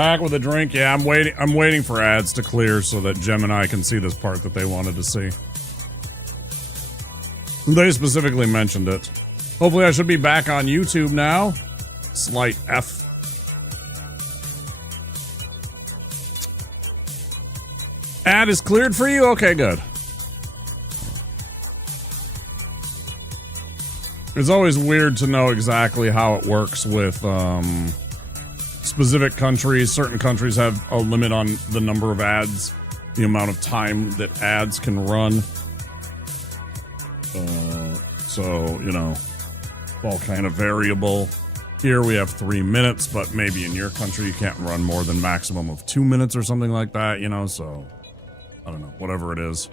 Pack with a drink. Yeah, I'm waiting for ads to clear so that Gemini can see this part that they wanted to see. They specifically mentioned it. Hopefully I should be back on YouTube now. Slight F. Ad is cleared for you? Okay, good. It's always weird to know exactly how it works with specific countries. Certain countries have a limit on the number of ads, the amount of time that ads can run. So, you know, all kind of variable. Here we have 3 minutes, but maybe in your country you can't run more than maximum of 2 minutes or something like that, you know, so I don't know, whatever it is.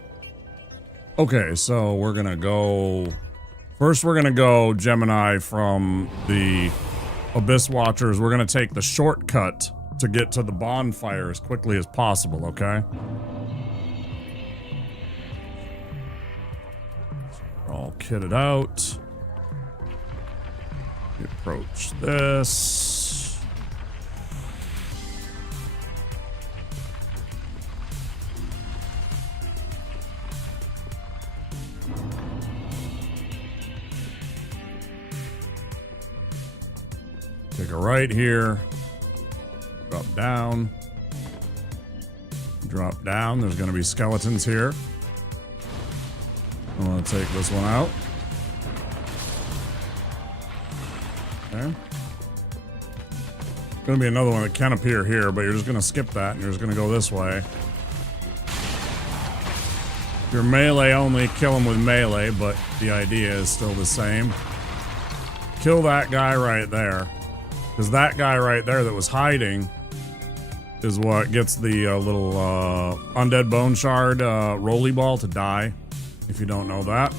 Okay, so we're gonna go... First, we're gonna go Gemini from the Abyss Watchers. We're gonna take the shortcut to get to the bonfire as quickly as possible, okay? We're all kitted out. We approach this. Take a right here. Drop down. Drop down. There's going to be skeletons here. I want to take this one out. Okay. Going to be another one that can appear here, but you're just going to skip that and you're just going to go this way. If you're melee only, kill him with melee, but the idea is still the same. Kill that guy right there. Because that guy right there that was hiding is what gets the little undead bone shard rolly ball to die, if you don't know that.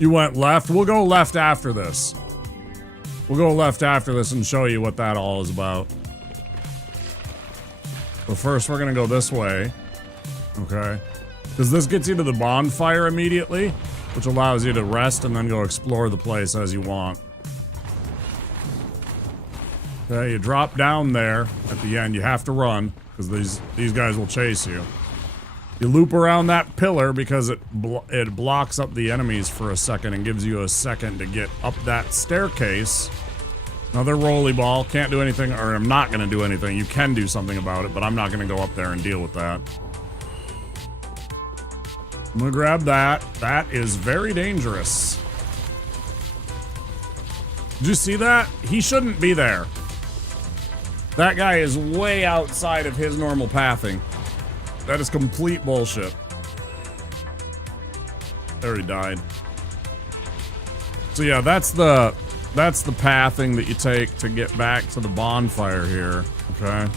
You went left. We'll go left after this. We'll go left after this and show you what that all is about. But first, we're going to go this way. Okay. Because this gets you to the bonfire immediately, which allows you to rest and then go explore the place as you want. Okay, you drop down there at the end. You have to run because these guys will chase you. You loop around that pillar because it blocks up the enemies for a second and gives you a second to get up that staircase. Another rolly ball. Can't do anything, or I'm not going to do anything. You can do something about it, but I'm not going to go up there and deal with that. I'm going to grab that. That is very dangerous. Did you see that? He shouldn't be there. That guy is way outside of his normal pathing. That is complete bullshit. There he died. So yeah, that's the pathing that you take to get back to the bonfire here, okay?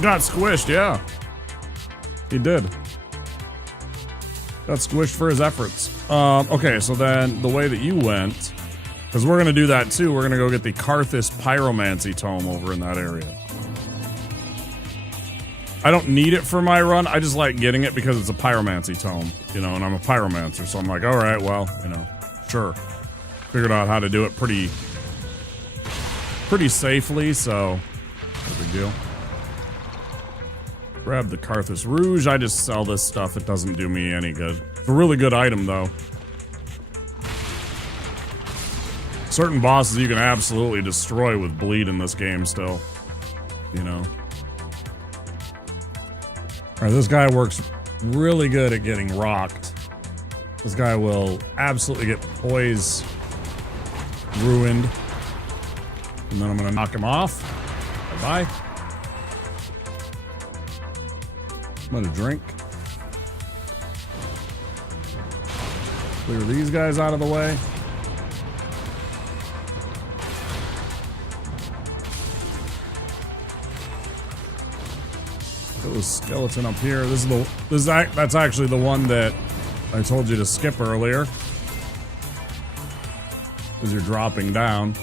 Got squished, yeah. He did. Got squished for his efforts. Okay, so then the way that you went, because we're going to do that too, we're going to go get the Deathless Pyromancy tome over in that area. I don't need it for my run, I just like getting it because it's a pyromancy tome, you know, and I'm a pyromancer, so I'm like, alright, well, you know, sure. Figured out how to do it pretty safely, so no big deal. Grab the Deathless Rouge. I just sell this stuff. It doesn't do me any good. It's a really good item, though. Certain bosses you can absolutely destroy with bleed in this game still. You know. Alright, this guy works really good at getting rocked. This guy will absolutely get poise ruined. And then I'm going to knock him off. Bye-bye. I'm gonna drink. Clear these guys out of the way. There was a skeleton up here. That's actually the one that I told you to skip earlier. Because you're dropping down.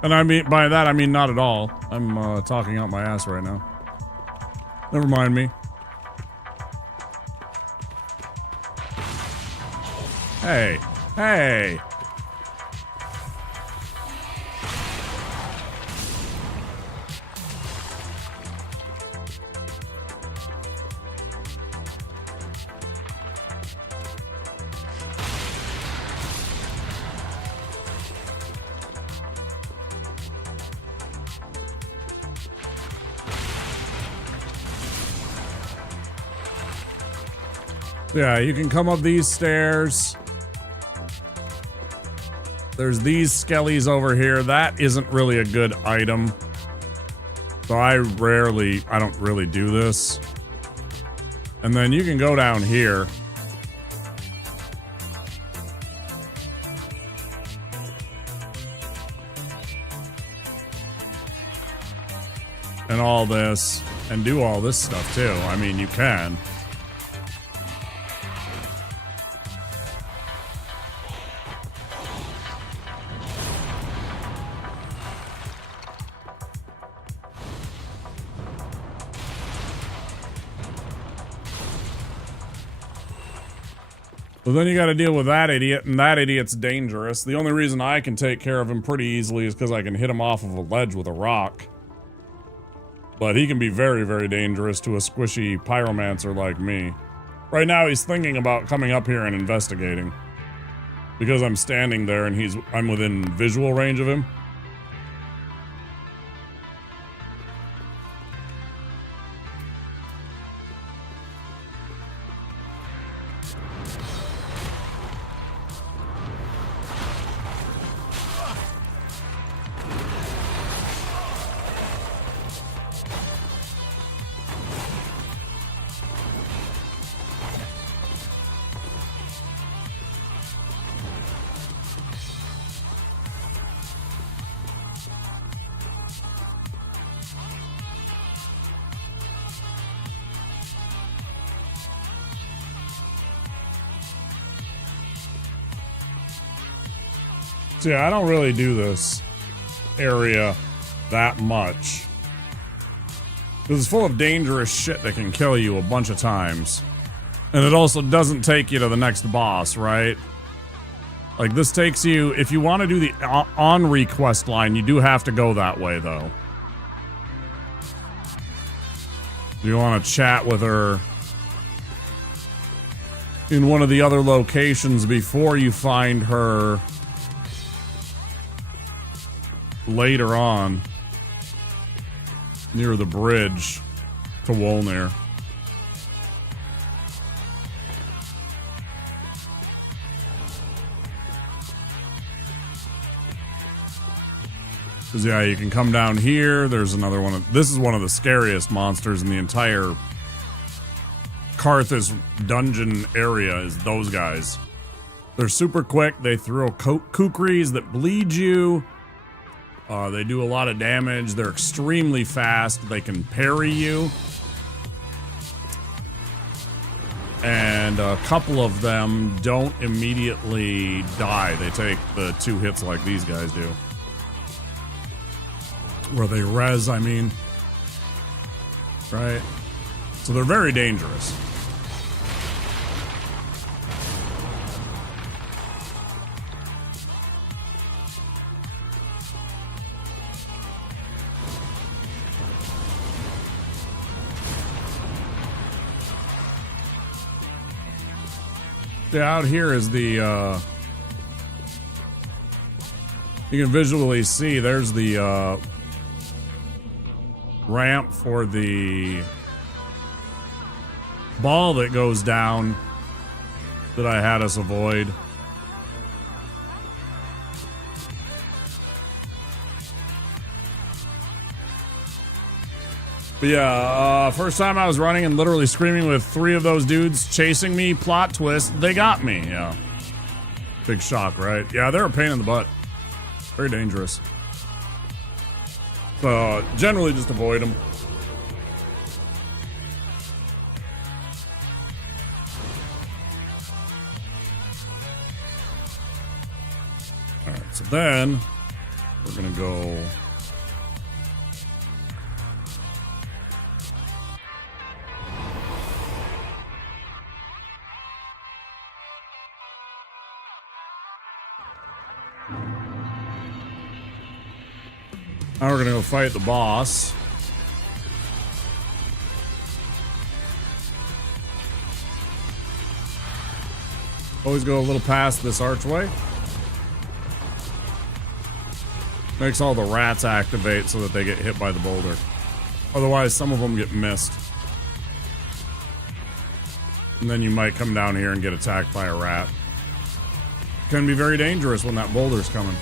And I mean, by that, I mean not at all. I'm talking out my ass right now. Never mind me. Hey, hey. Yeah, you can come up these stairs. There's these skellies over here. That isn't really a good item. So I don't really do this. And then you can go down here. And all this. And do all this stuff too. I mean, you can. Well, then you got to deal with that idiot, and that idiot's dangerous. The only reason I can take care of him pretty easily is because I can hit him off of a ledge with a rock. But he can be very, very dangerous to a squishy pyromancer like me. Right now, he's thinking about coming up here and investigating. Because I'm standing there and I'm within visual range of him. So yeah, I don't really do this area that much. Because it's full of dangerous shit that can kill you a bunch of times. And it also doesn't take you to the next boss, right? Like, this takes you... If you want to do the Henri quest line, you do have to go that way, though. You want to chat with her in one of the other locations before you find her later on near the bridge to Wolnir. Because yeah, you can come down here. There's another one. This is one of the scariest monsters in the entire Karthus dungeon area is those guys. They're super quick. They throw kukris that bleed you. They do a lot of damage. They're extremely fast. They can parry you. And a couple of them don't immediately die. They take the 2 hits like these guys do. Where they res, I mean. Right? So they're very dangerous. Yeah, out here is the, you can visually see there's the, ramp for the ball that goes down that I had us avoid. But yeah, first time I was running and literally screaming with 3 of those dudes chasing me, plot twist, they got me, yeah. Big shock, right? Yeah, they're a pain in the butt. Very dangerous. So, generally just avoid them. Alright, so then we're gonna go. Now we're gonna go fight the boss. Always go a little past this archway. Makes all the rats activate so that they get hit by the boulder. Otherwise, some of them get missed. And then you might come down here and get attacked by a rat. Can be very dangerous when that boulder's coming.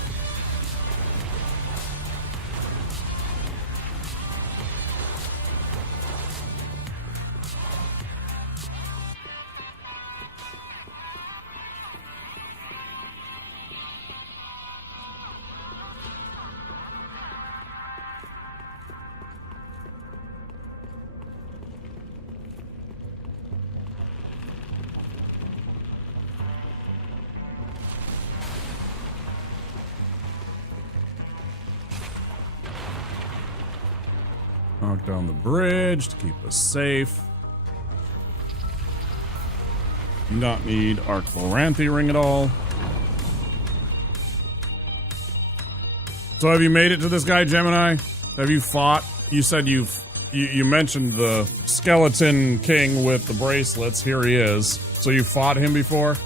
Knock down the bridge to keep us safe. Do not need our Chloranthy ring at all. So have you made it to this guy, Gemini? Have you fought? You said you mentioned the skeleton king with the bracelets. Here he is. So you fought him before?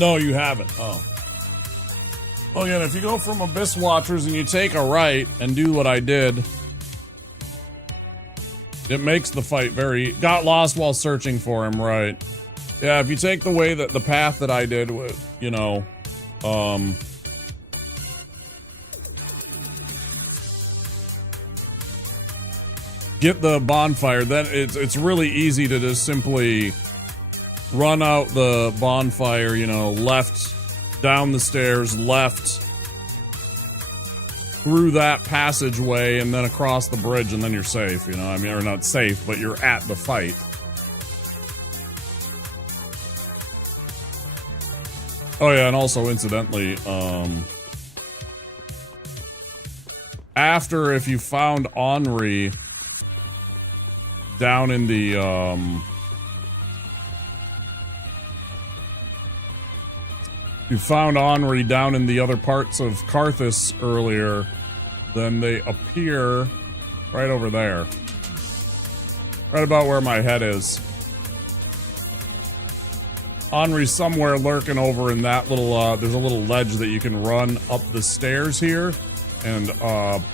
No, you haven't. Oh. Well, yeah, if you go from Abyss Watchers and you take a right and do what I did, it makes the fight very... Got lost while searching for him, right. Yeah, if you take the way that the path that I did with, you know, get the bonfire, then it's really easy to just simply run out the bonfire, you know, left, down the stairs, left, through that passageway, and then across the bridge, and then you're safe, you know, I mean, or not safe, but you're at the fight. Oh yeah, and also, incidentally, after, if you found Henri down in the, you found Henri down in the other parts of Karthus earlier, then they appear right over there. Right about where my head is. Henri's somewhere lurking over in that little, there's a little ledge that you can run up the stairs here, and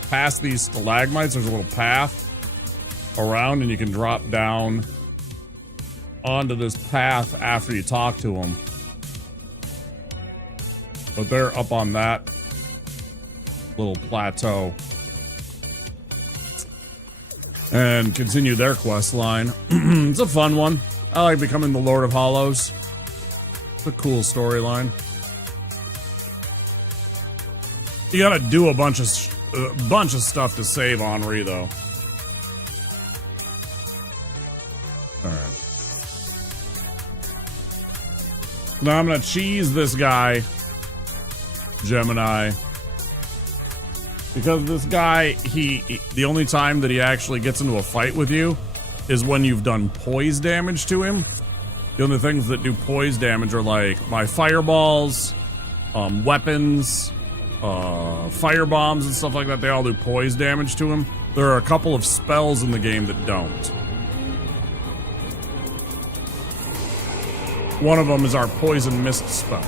past these stalagmites, there's a little path around, and you can drop down onto this path after you talk to him. But they're up on that little plateau. And continue their quest line. It's a fun one. I like becoming the Lord of Hollows. It's a cool storyline. You gotta do a bunch of stuff to save Henri, though. Alright. Now I'm gonna cheese this guy, Gemini, because this guy, the only time that he actually gets into a fight with you is when you've done poise damage to him. The only things that do poise damage are like my fireballs, weapons, fire bombs and stuff like that. They all do poise damage to him. There are a couple of spells in the game that don't. One of them is our poison mist spell.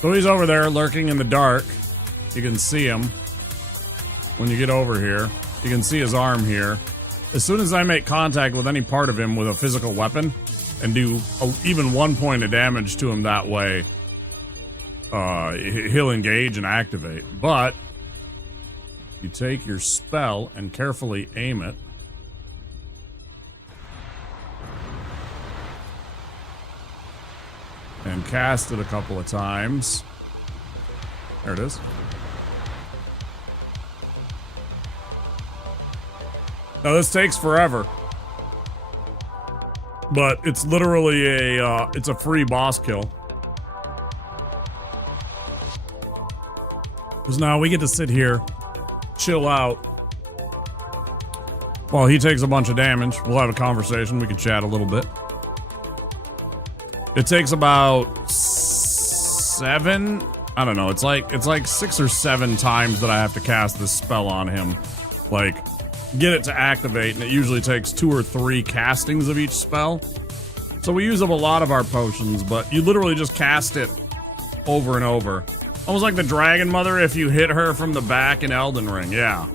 So he's over there lurking in the dark. You can see him when you get over here. You can see his arm here. As soon as I make contact with any part of him with a physical weapon and do even 1 point of damage to him that way, he'll engage and activate. But you take your spell and carefully aim it. And cast it a couple of times. There it is. Now this takes forever. But it's literally it's a free boss kill. Because now we get to sit here, chill out, while he takes a bunch of damage. We'll have a conversation, we can chat a little bit. It takes about 7, I don't know, it's like 6 or 7 times that I have to cast this spell on him. Like, get it to activate, and it usually takes 2 or 3 castings of each spell. So we use up a lot of our potions, but you literally just cast it over and over. Almost like the Dragon Mother if you hit her from the back in Elden Ring, yeah.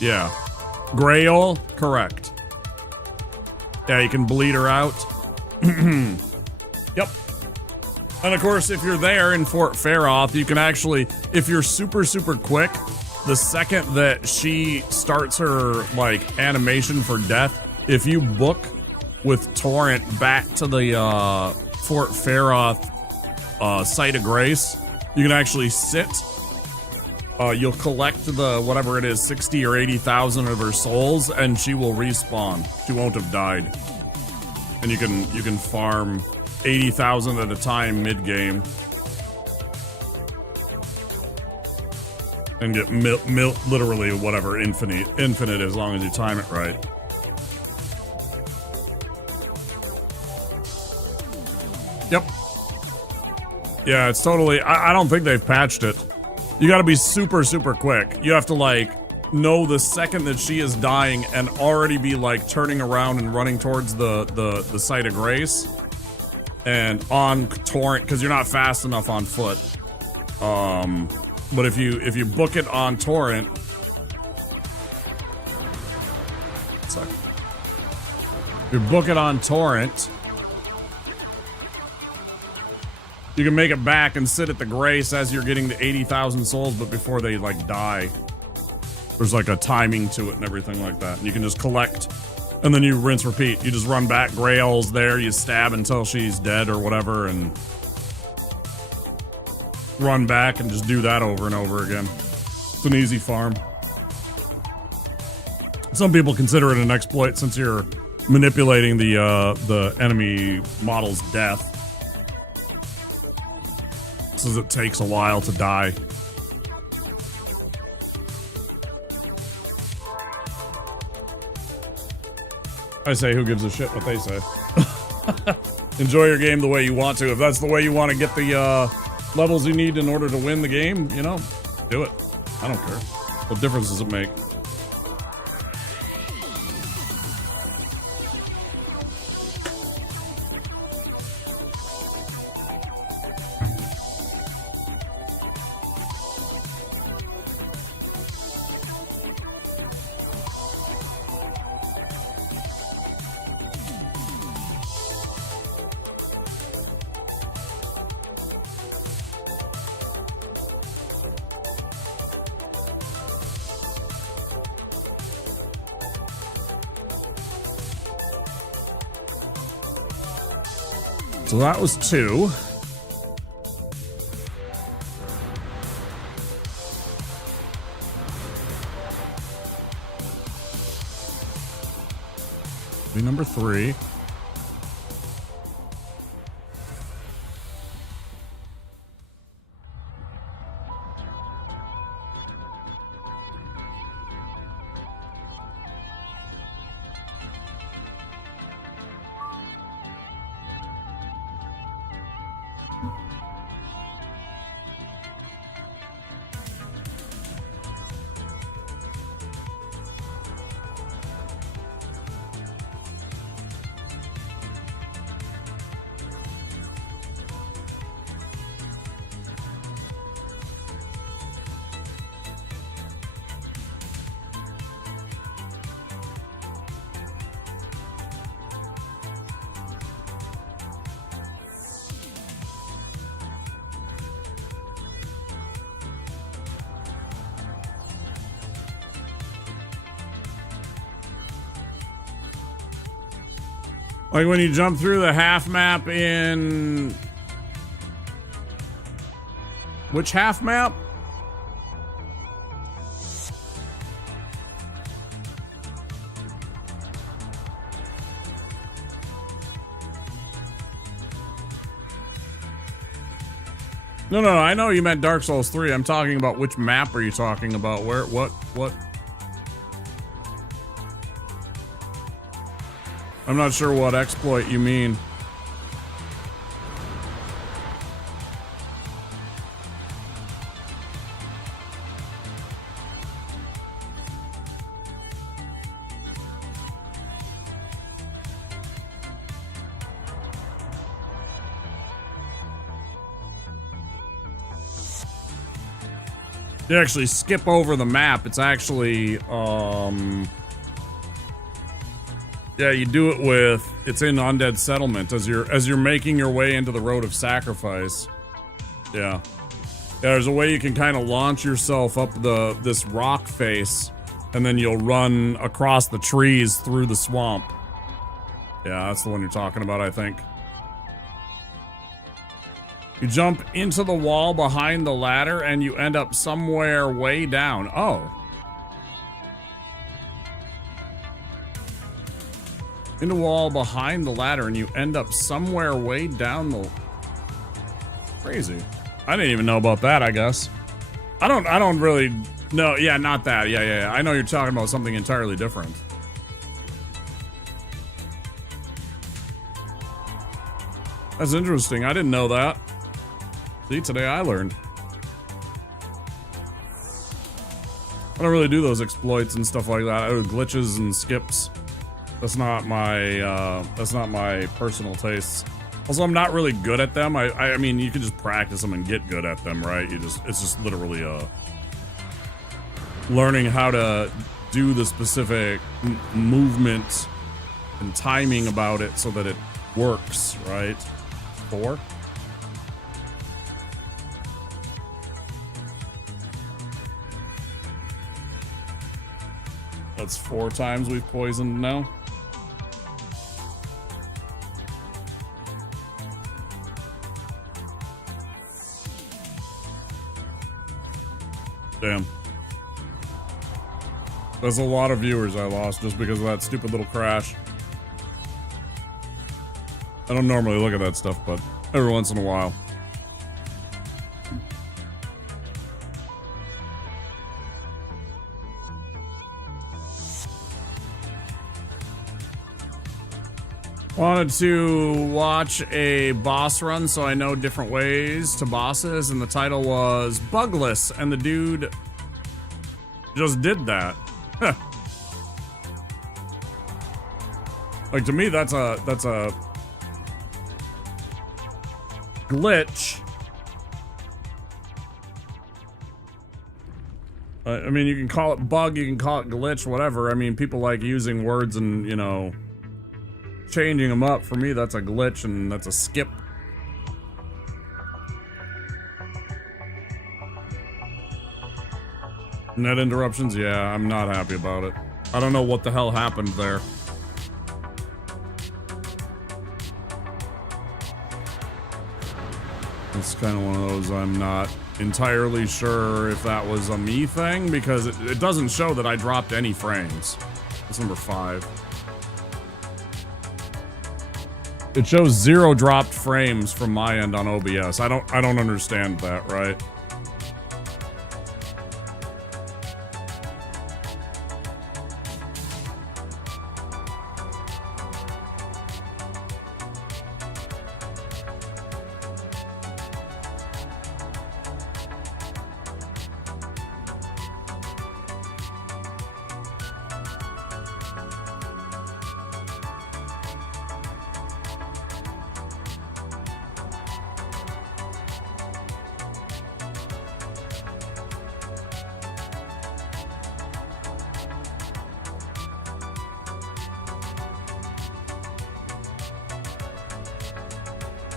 Yeah. Grail, correct. Yeah, you can bleed her out. Yep. And of course, if you're there in Fort Faroth, you can actually, if you're super, super quick, the second that she starts her, like, animation for death, if you book with Torrent back to the Fort Faroth Site of Grace, you can actually sit. You'll collect the, whatever it is, 60 or 80,000 of her souls, and she will respawn. She won't have died. And you can farm 80,000 at a time mid-game. And get literally whatever, infinite as long as you time it right. Yep. Yeah, it's totally, I don't think they've patched it. You gotta be super, super quick. You have to, like, know the second that she is dying and already be, like, turning around and running towards the Site of Grace. And on Torrent, because you're not fast enough on foot. But if you book it on Torrent... Sorry. If you book it on Torrent... You can make it back and sit at the Grace as you're getting the 80,000 souls, but before they, like, die. There's, like, a timing to it and everything like that. And you can just collect, and then you rinse, repeat. You just run back, Grail's there, you stab until she's dead or whatever, and run back and just do that over and over again. It's an easy farm. Some people consider it an exploit since you're manipulating the enemy model's death. Since it takes a while to die. I say, who gives a shit what they say? Enjoy your game the way you want to. If that's the way you want to get the levels you need in order to win the game, you know, do it. I don't care. What difference does it make? So that was 2. Be number 3. Like when you jump through the half map in... Which half map? No, no, I know you meant Dark Souls 3. I'm talking about which map are you talking about? Where, what? I'm not sure what exploit you mean. You actually skip over the map. It's actually, yeah, you do it with, it's in Undead Settlement as you're making your way into the Road of Sacrifice. Yeah. There's a way you can kind of launch yourself up this rock face, and then you'll run across the trees through the swamp. Yeah, that's the one you're talking about, I think. You jump into the wall behind the ladder and you end up somewhere way down. Oh. In the wall behind the ladder and you end up somewhere way down the... Crazy. I didn't even know about that, I guess. I don't really... No, yeah, not that. Yeah. I know you're talking about something entirely different. That's interesting. I didn't know that. See, today I learned. I don't really do those exploits and stuff like that. I do glitches and skips. That's not my personal tastes. Also, I'm not really good at them. I mean, you can just practice them and get good at them, right? It's just literally learning how to do the specific movement and timing about it so that it works, right? 4. That's 4 times we've poisoned now. Damn. That's a lot of viewers I lost just because of that stupid little crash. I don't normally look at that stuff, but every once in a while. Wanted to watch a boss run so I know different ways to bosses, and the title was Bugless, and the dude just did that. Like, to me, that's a glitch. I mean, you can call it bug, you can call it glitch, whatever. I mean, people like using words and, you know, changing them up. For me, that's a glitch and that's a skip. Net interruptions? Yeah, I'm not happy about it. I don't know what the hell happened there. It's kind of one of those, I'm not entirely sure if that was a me thing, because it doesn't show that I dropped any frames. That's number 5. It shows 0 dropped frames from my end on OBS. I don't understand that, right?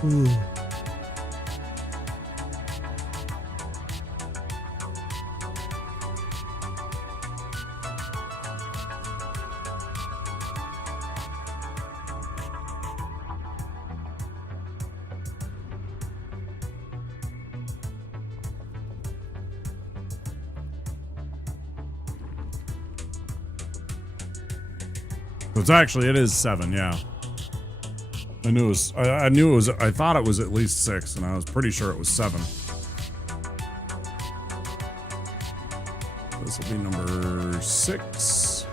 Ooh. It's actually, it is 7, yeah. I knew it was, I thought it was at least 6, and I was pretty sure it was 7. This will be number 6.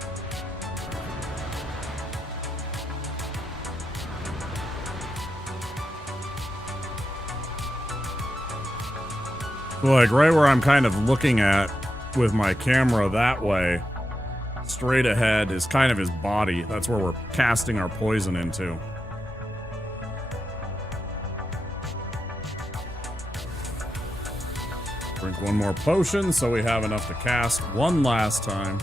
Like right where I'm kind of looking at with my camera that way, straight ahead is kind of his body. That's where we're casting our poison into. Drink one more potion so we have enough to cast one last time.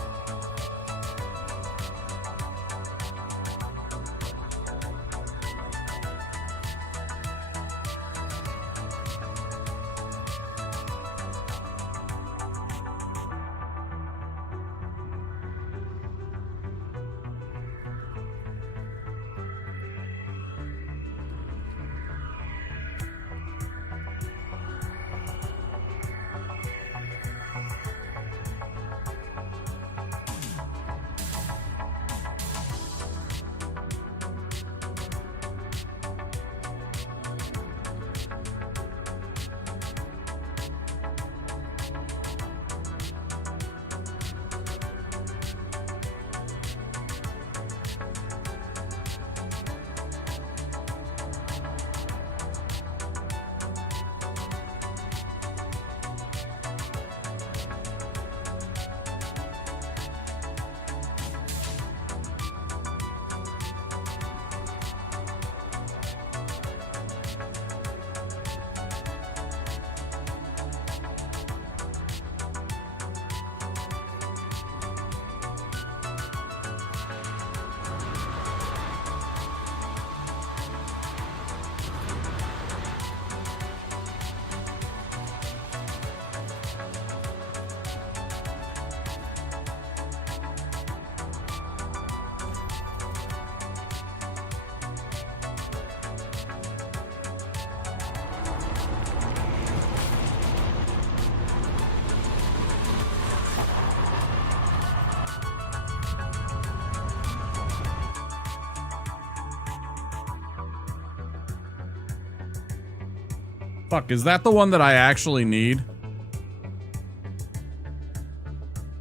Fuck, is that the one that I actually need?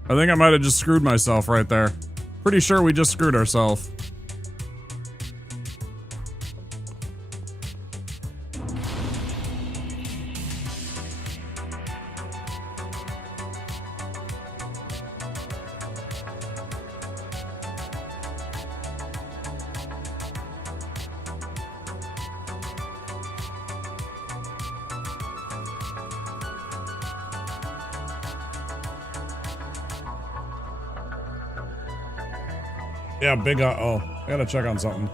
I think I might have just screwed myself right there. Pretty sure we just screwed ourselves. Yeah, big, oh, I gotta check on something.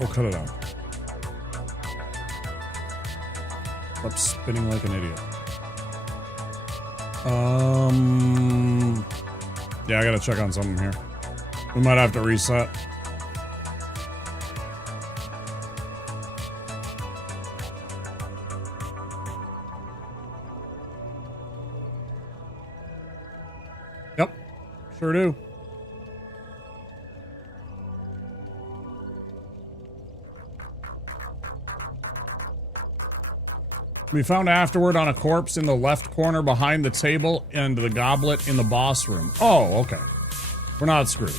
Oh, cut it out. Stop spinning like an idiot. Yeah, I gotta check on something here. We might have to reset. Yep, sure do. We found afterward on a corpse in the left corner behind the table and the goblet in the boss room. Oh, okay. We're not screwed.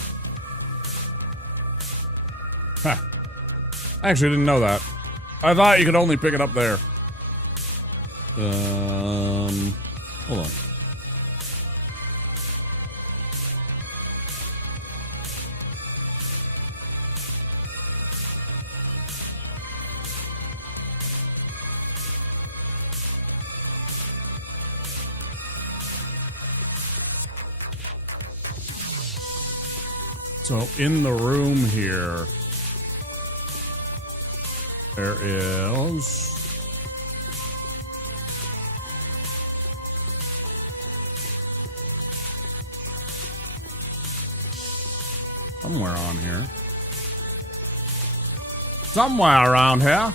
Huh. I actually didn't know that. I thought you could only pick it up there. Hold on. So in the room here, there is somewhere on here, somewhere around here.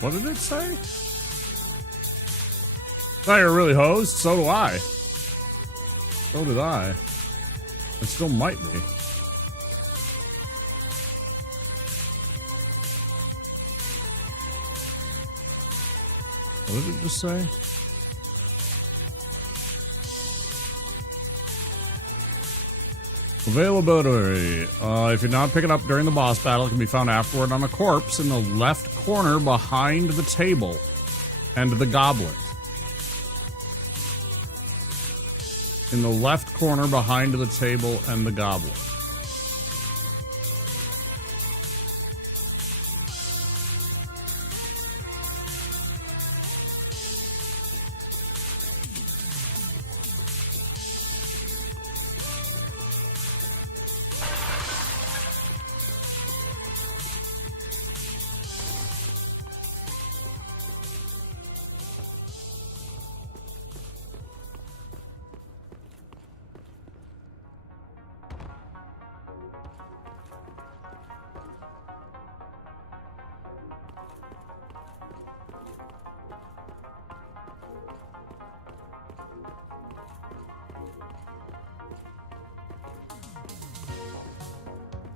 What did it say? Thought you were really hosed? So do I. So did I. It still might be. What did it just say? Availability. If you're not picking up during the boss battle, it can be found afterward on a corpse in the left corner behind the table and the goblet. In the left corner behind the table and the goblet.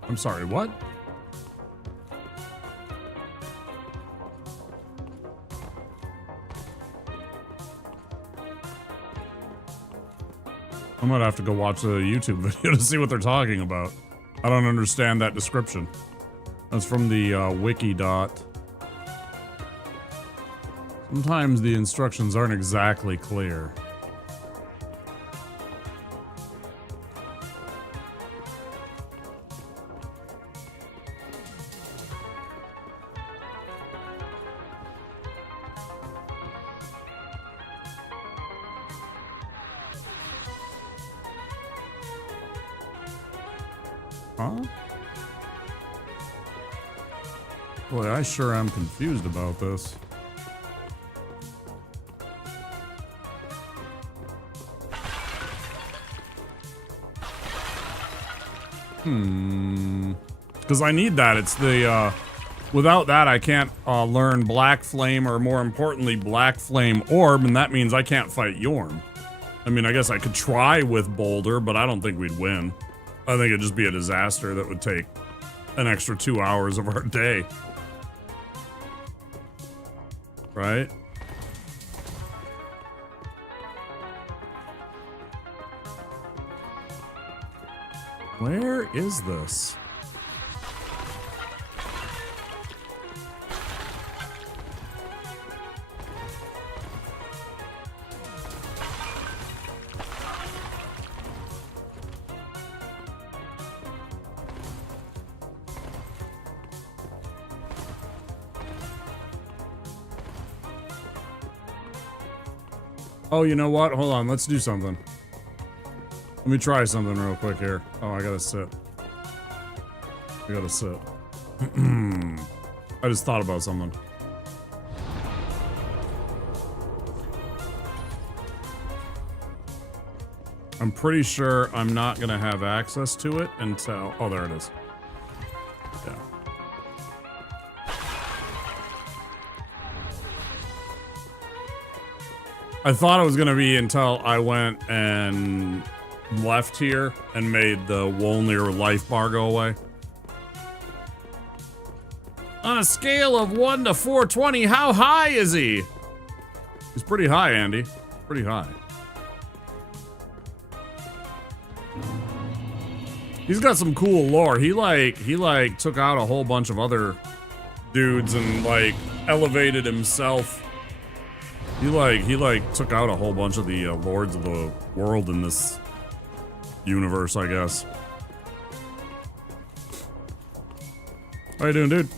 I'm sorry, what? I'm gonna have to go watch the YouTube video to see what they're talking about. I don't understand that description. That's from the wiki dot. Sometimes the instructions aren't exactly clear. Huh? Boy, I sure am confused about this. Because I need that. It's the, without that I can't learn Black Flame, or more importantly, Black Flame Orb, and that means I can't fight Yorm. I mean, I guess I could try with Boulder, but I don't think we'd win. I think it'd just be a disaster that would take an extra 2 hours of our day. Right? Where is this? Oh, you know what? Hold on, let's do something. Let me try something real quick here. Oh, I gotta sit. I gotta sit. I just thought about something. I'm pretty sure I'm not gonna have access to it until... Oh, there it is. Yeah. I thought it was gonna be until I went and left here and made the Wolnir life bar go away. On a scale of 1 to 420, how high is he? He's pretty high, Andy. Pretty high. He's got some cool lore. He like took out a whole bunch of other dudes and like elevated himself. He like took out a whole bunch of the lords of the world in this universe, I guess. How you doing, dude?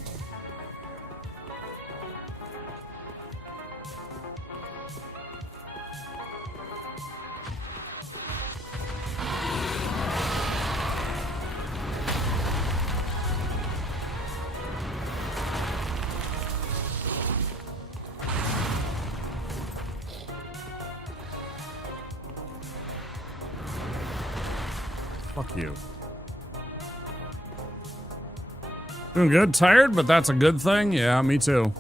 Fuck you. Doing good? Tired, but that's a good thing? Yeah, me too.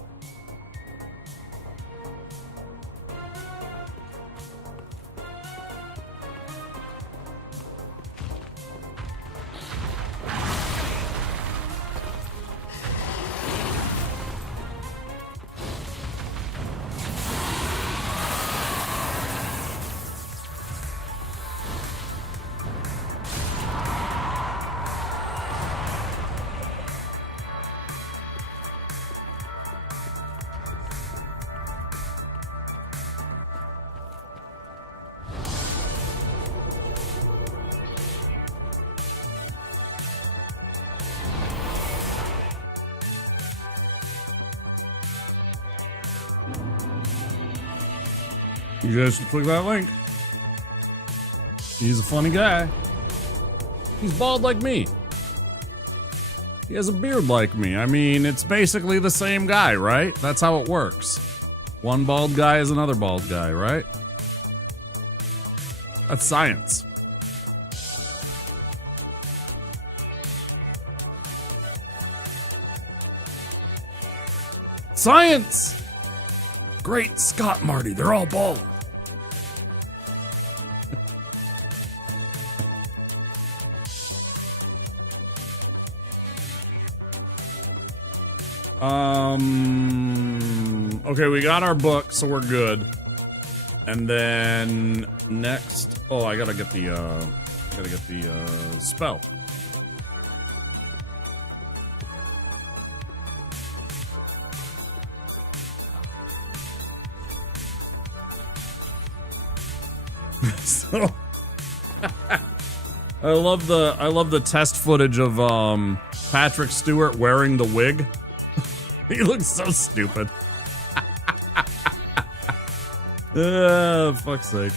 You guys should click that link. He's a funny guy. He's bald like me. He has a beard like me. I mean, it's basically the same guy, right? That's how it works. One bald guy is another bald guy, right? That's science. Science! Great Scott, Marty, they're all bald. Okay, we got our book, so we're good. And then next, oh, I gotta get the spell. So I love the test footage of Patrick Stewart wearing the wig. He looks so stupid. Fuck's sake.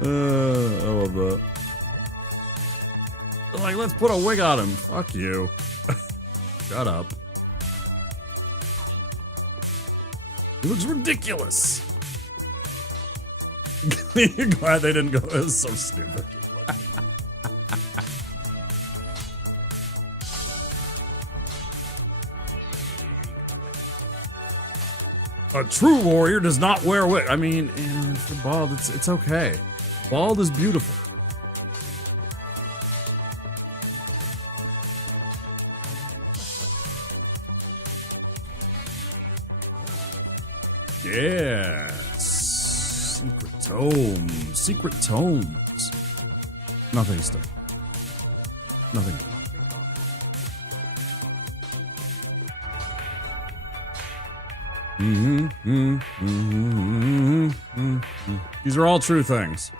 I love that. Like, let's put a wig on him. Fuck you. Shut up. He looks ridiculous. You're glad they didn't go. It was so stupid. A true warrior does not wear a wig. I mean, if you're bald, it's okay. Bald is beautiful. Yes. Secret tomes. Secret tomes. Nothing still. Nothing. These are all true things.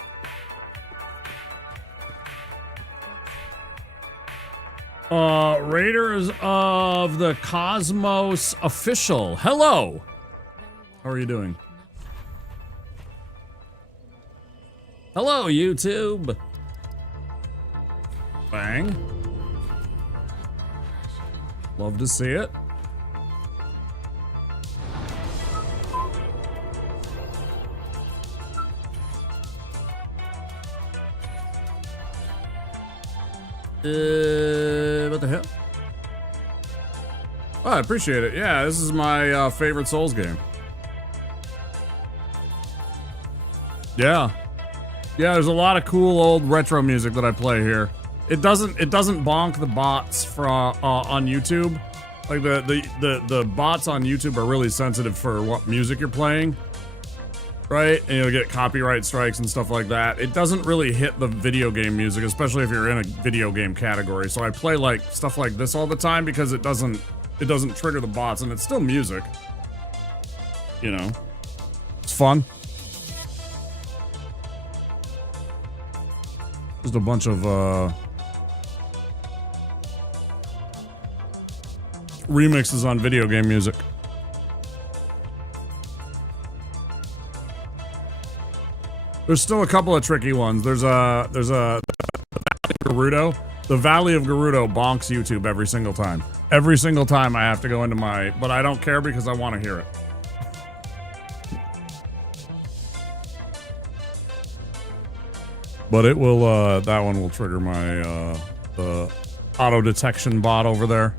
Raiders of the Cosmos official. Hello. How are you doing? Hello, YouTube. Bang. Love to see it. What the hell? Oh, I appreciate it. Yeah, this is my favorite Souls game. Yeah. Yeah, there's a lot of cool old retro music that I play here. It doesn't bonk the bots from on YouTube. Like the bots on YouTube are really sensitive for what music you're playing. Right? And you'll get copyright strikes and stuff like that. It doesn't really hit the video game music, especially if you're in a video game category. So I play like stuff like this all the time because it doesn't trigger the bots, and it's still music. You know. It's fun. Just a bunch of remixes on video game music. There's still a couple of tricky ones. There's a Gerudo. The Valley of Gerudo bonks YouTube every single time. Every single time I have to go into my, but I don't care because I want to hear it. But it will, that one will trigger my, the auto detection bot over there.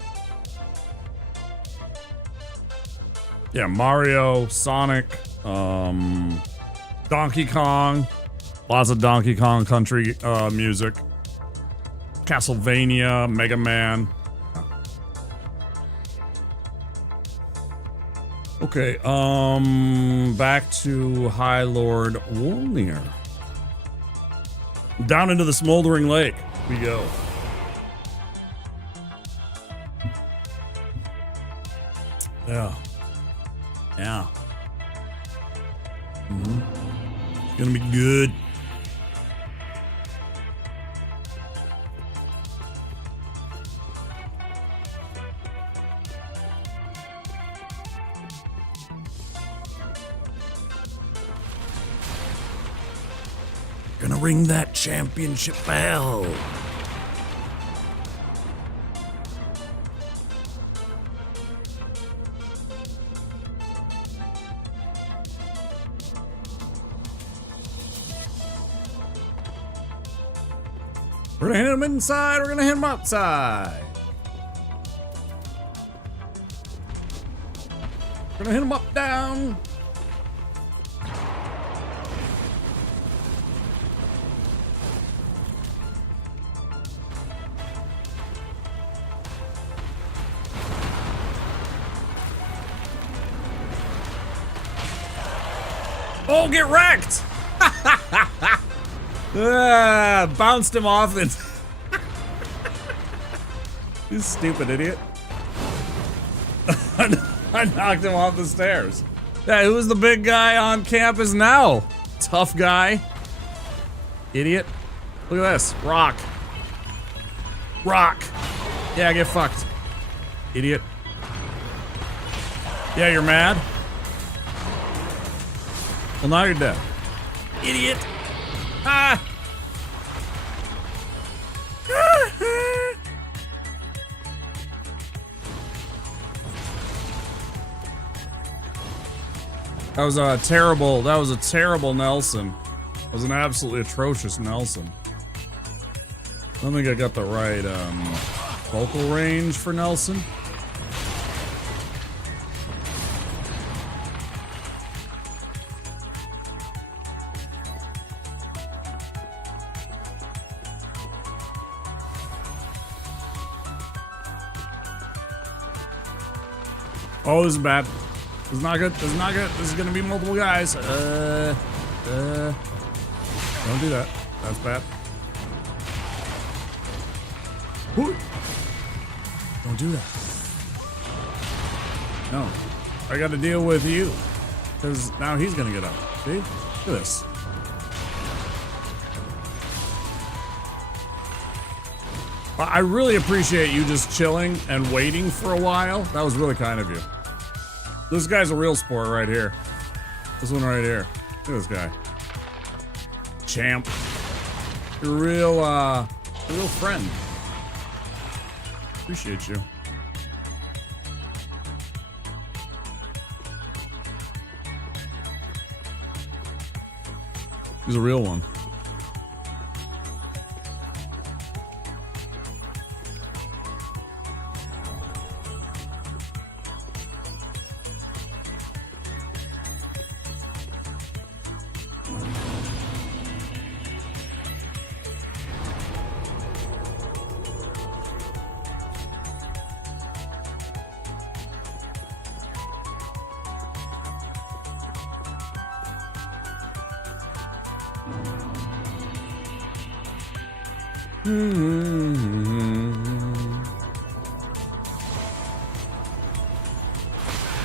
Yeah, Mario, Sonic, Donkey Kong, lots of Donkey Kong Country music, Castlevania, Mega Man. Okay, back to High Lord Wolnir. Down into the smoldering lake we go. Yeah. Yeah. Mm-hmm. Gonna be good. ring that championship bell. We're gonna hit him inside, we're gonna hit him outside. We're gonna hit him up, down. Oh, get wrecked! Bounced him off and you stupid idiot. I knocked him off the stairs. Yeah, who's the big guy on campus now? Tough guy. Idiot. Look at this. Rock. Rock. Yeah, get fucked. Idiot. Yeah, you're mad? Well, now you're dead. Idiot. Ah! That was a terrible Nelson. That was an absolutely atrocious Nelson. I don't think I got the right vocal range for Nelson. Oh, this is bad. This is not good. This is not good. This is gonna be multiple guys. Don't do that. That's bad. Ooh. Don't do that. No. I gotta deal with you. Because now he's gonna get up. See? Look at this. I really appreciate you just chilling and waiting for a while. That was really kind of you. This guy's a real sport right here. This one right here. Look at this guy. Champ. You're a real friend. Appreciate you. He's a real one.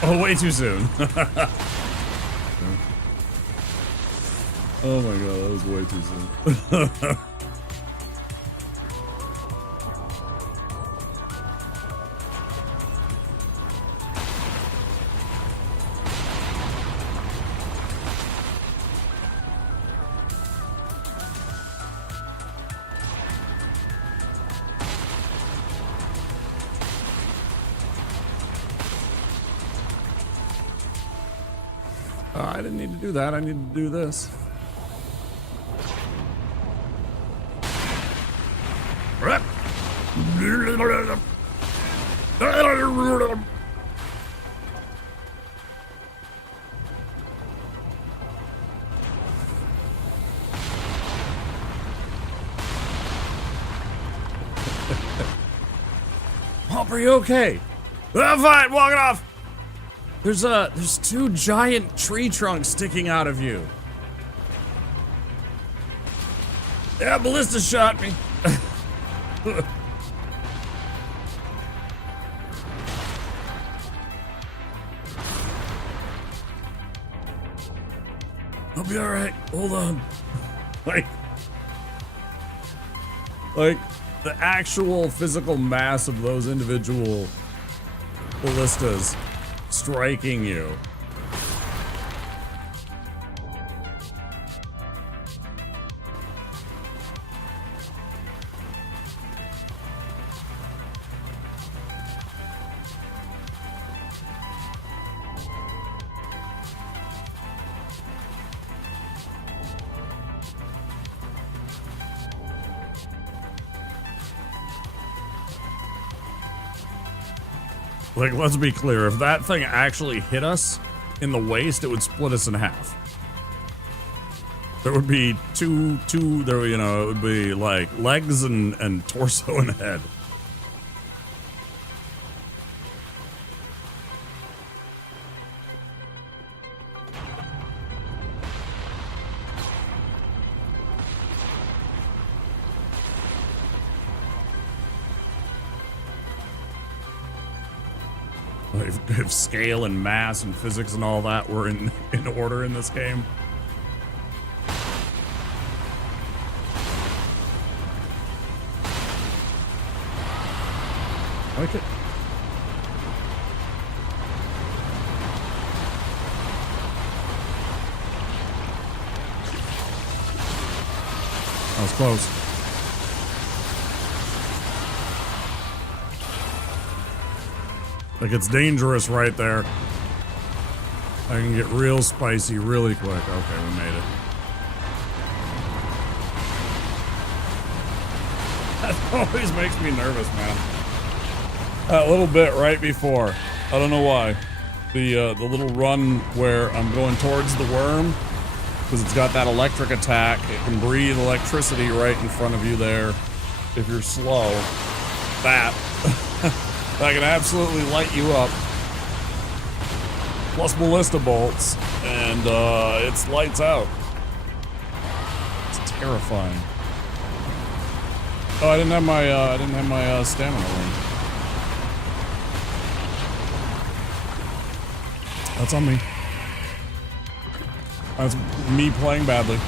Oh, way too soon. Oh my god, that was way too soon. I didn't need to do that. I need to do this. Hop, are you okay? I'm fine, walking off. There's two giant tree trunks sticking out of you. Yeah, ballista shot me. I'll be alright. Hold on. Like the actual physical mass of those individual ballistas striking you. Like, let's be clear. If that thing actually hit us in the waist, it would split us in half. There would be there, you know, it would be like legs and torso and head. If scale and mass and physics and all that were in order in this game. I like it. That was close. Like, it's dangerous right there. I can get real spicy really quick. Okay, we made it. That always makes me nervous, man. That little bit right before. I don't know why. The little run where I'm going towards the worm, because it's got that electric attack. It can breathe electricity right in front of you there if you're slow. That. That can absolutely light you up. Plus ballista bolts, and it's lights out. It's terrifying. Oh, I didn't have my stamina ring. That's on me. That's me playing badly.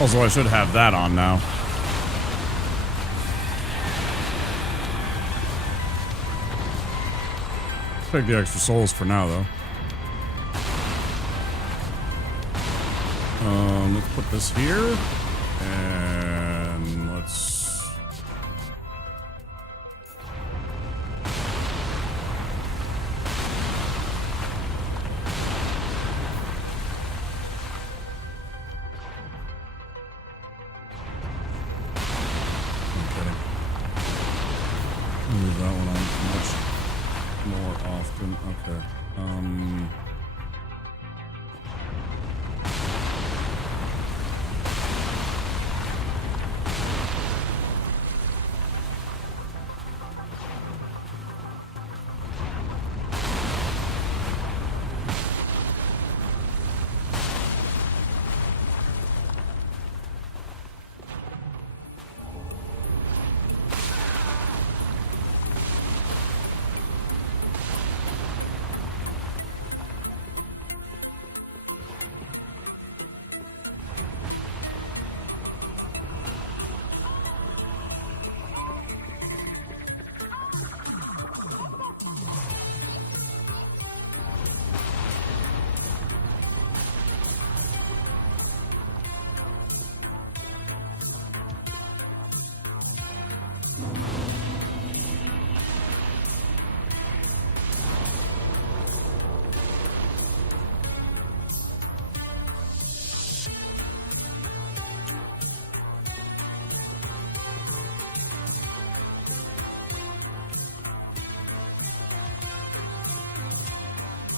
Also, I should have that on now. Take the extra souls for now, though. Let's put this here, and let's... Move that one on much more often. Okay.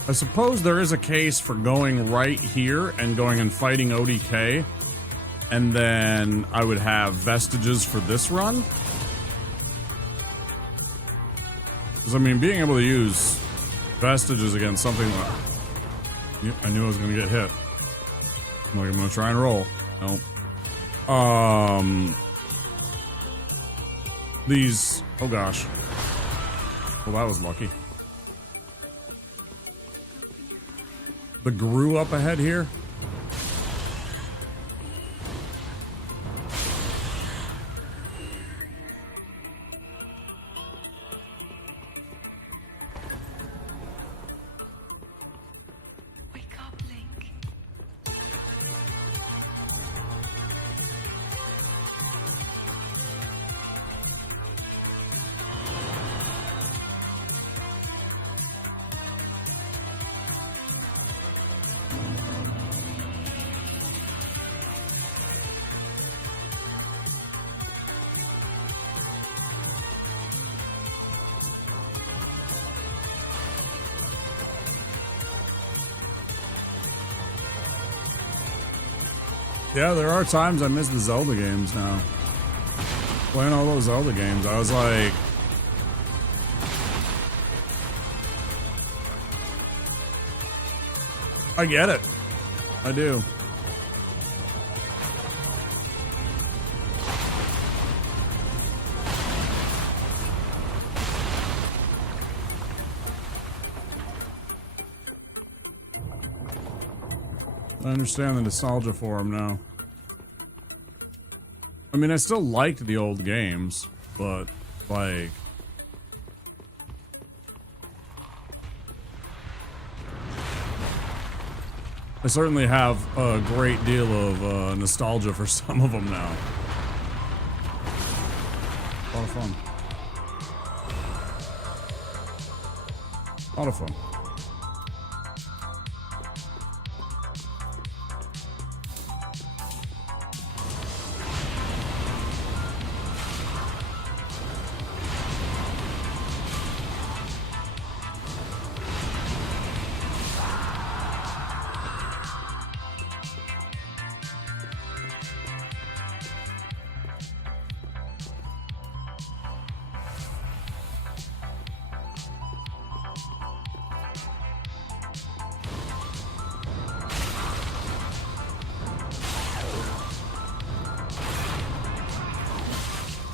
I suppose there is a case for going right here and going and fighting ODK, and then I would have vestiges for this run. Because, I mean, being able to use vestiges against something that I knew I was going to get hit. I'm like, I'm going to try and roll. Nope. These... Oh, gosh. Well, that was lucky. The Gru up ahead here. Wake up, Link. Yeah, there are times I miss the Zelda games now. Playing all those Zelda games, I was like... I get it. I do. I understand the nostalgia for them now. I mean, I still liked the old games, but, like... I certainly have a great deal of nostalgia for some of them now. A lot of fun. A lot of fun.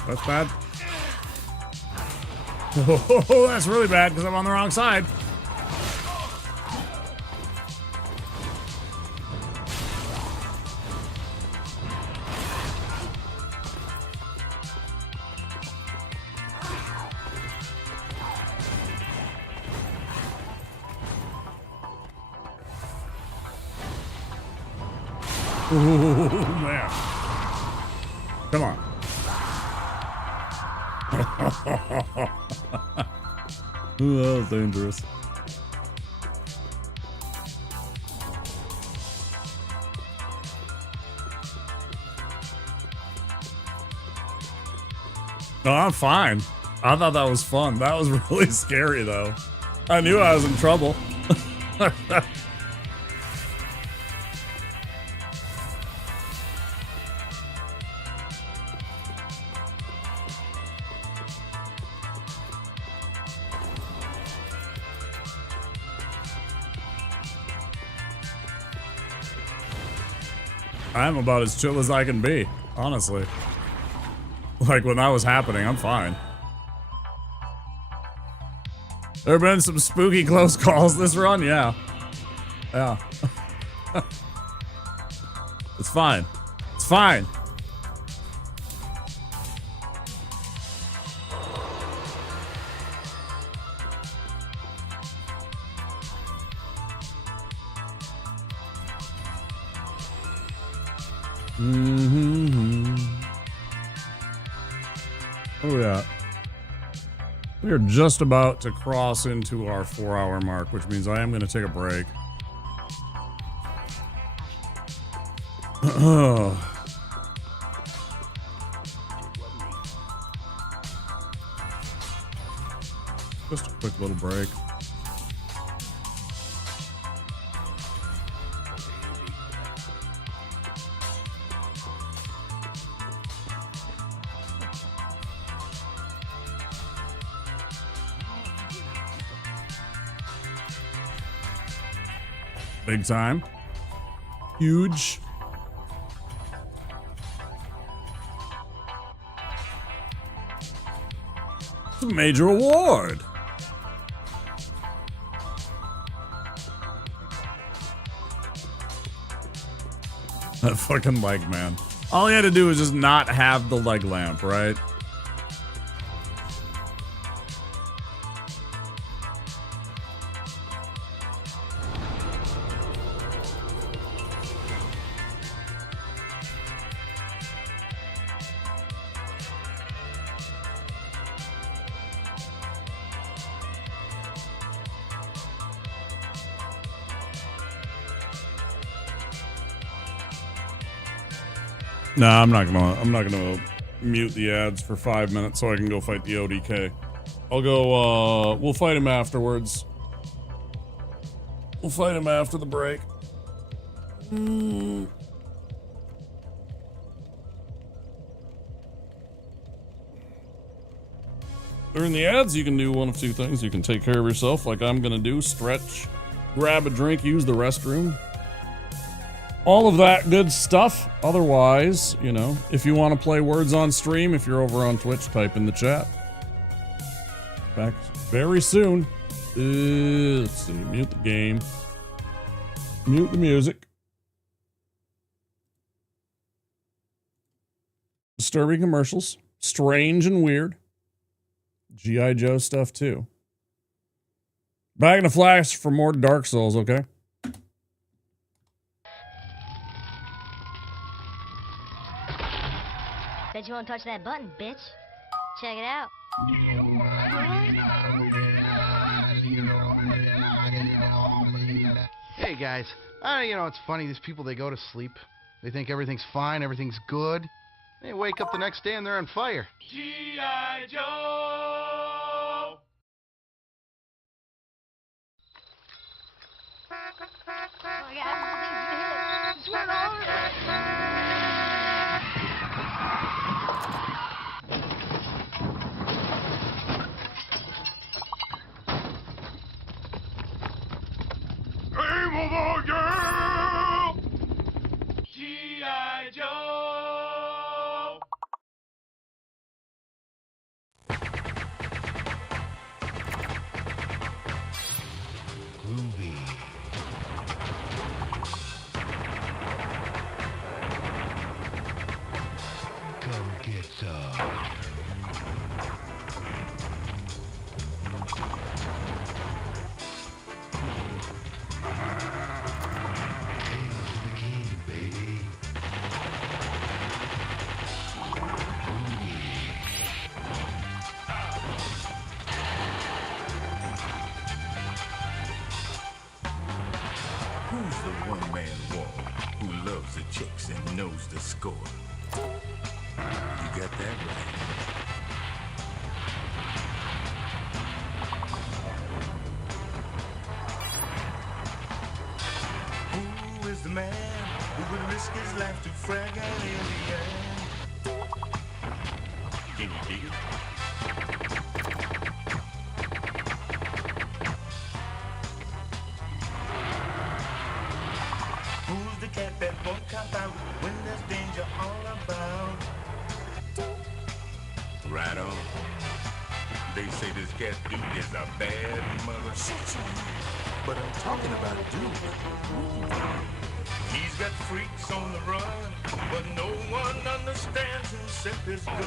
That's bad. Oh, that's really bad because I'm on the wrong side. Oh, man. Come on. Ooh, that was dangerous. No, I'm fine. I thought that was fun. That was really scary, though. I knew I was in trouble. I'm about as chill as I can be, honestly. Like, when that was happening, I'm fine. There have been some spooky close calls this run, yeah. Yeah. It's fine. It's fine. What are we at? We are just about to cross into our 4-hour mark, which means I am going to take a break. Just a quick little break. Big time. Huge. It's a major award. That fucking leg, man. All he had to do was just not have the leg lamp, right? Nah, I'm not gonna mute the ads for 5 minutes so I can go fight the ODK. I'll go, we'll fight him afterwards. We'll fight him after the break. During the ads, you can do one of two things. You can take care of yourself like I'm gonna do, stretch, grab a drink, use the restroom. All of that good stuff. Otherwise, you know, if you want to play words on stream, if you're over on Twitch, type in the chat. Back very soon. Let's see, mute the game. Mute the music. Disturbing commercials. Strange and weird. G.I. Joe stuff too. Back in a flash for more Dark Souls, okay? Bet you won't touch that button, bitch. Check it out. Hey guys, you know, it's funny, these people, they go to sleep. They think everything's fine, everything's good. They wake up the next day and they're on fire. G.I. Joe! Oh my God, everything's been hit. It's run all over. Game over, yeah! G.I. Joe! Groovy. Come get some. Who's the one-man wall who loves the chicks and knows the score? You got that right. Who is the man who would risk his life to frag out in the end? Can you dig it? Who's the cat that won't cop out when there's danger all about? Right on. They say this cat dude is a bad mother. But I'm talking about dude. He's got freaks on the run, but no one understands except his gun.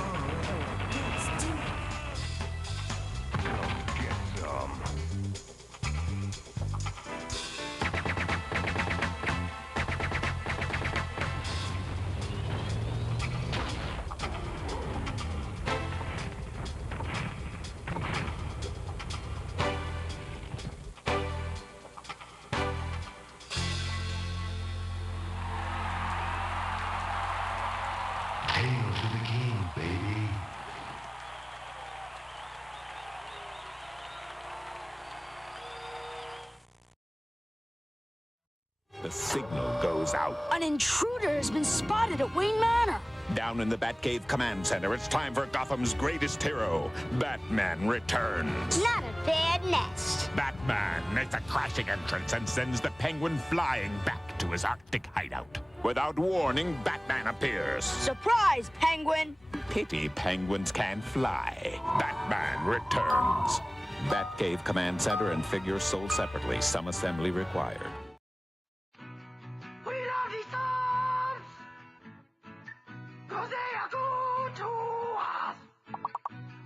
Come get some. Hail to the king, baby. The signal goes out. An intruder has been spotted at Wayne Manor. Down in the Batcave Command Center, it's time for Gotham's greatest hero. Batman returns. Not a bad nest. Batman makes a crashing entrance and sends the Penguin flying back to his Arctic hideout. Without warning, Batman appears. Surprise, Penguin! Pity penguins can't fly. Batman returns. Batcave Command Center and figures sold separately. Some assembly required. We love these songs! 'Cause they are good to us!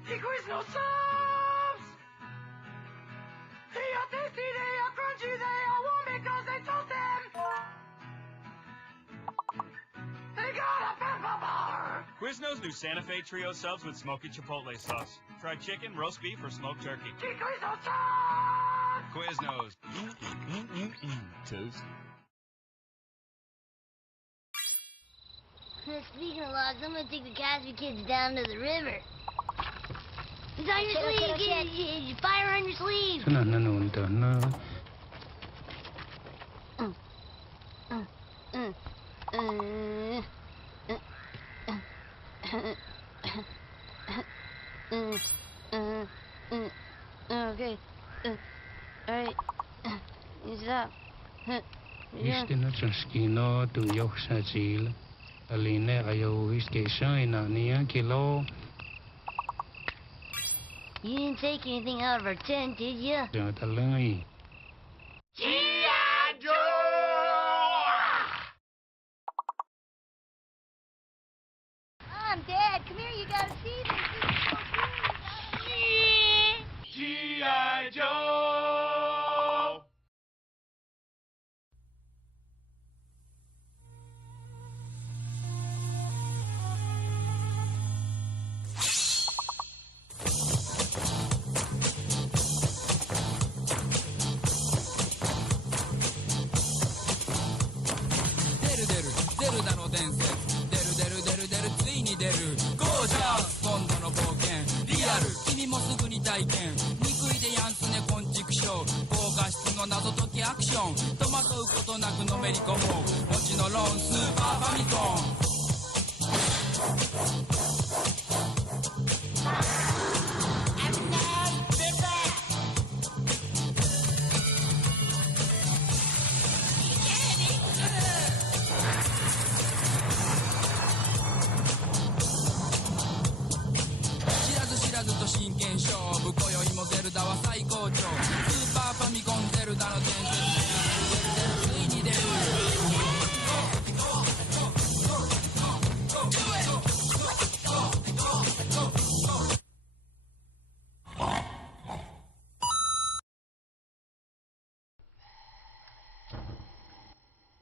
Secrets no subs! They are tasty, they are crunchy, they are warm because they toast them! They got a pepper bar! Quiznos new Santa Fe Trio subs with smoky chipotle sauce. Fried chicken, roast beef, or smoked turkey. Secrets no subs! Quiznos. Toast. Speaking of logs, I'm gonna take the Cosby kids down to the river. It's on your sleeve, get fire on your sleeve. Yeah. Istino Transkino to Yoksajil. Aline Ayo Station Nia Kilo. You didn't take anything out of our tent, did ya? Talai. G.I. Joe! Mom, Dad, come here, you gotta see this. This is so cool. G.I. Joe!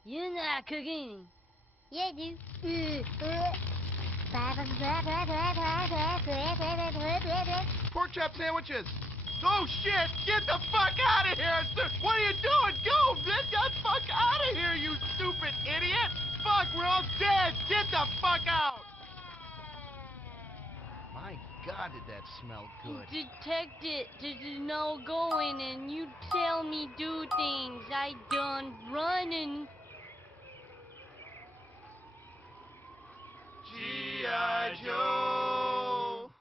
You're not cooking. Yeah, dude. Pork chop sandwiches. Oh shit! Get the fuck out of here! What are you doing? Go! Get the fuck out of here, you stupid idiot! Fuck, we're all dead! Get the fuck out! My God, did that smell good? Detect it. There's no going, and you tell me do things. I done running. G.I. Joe!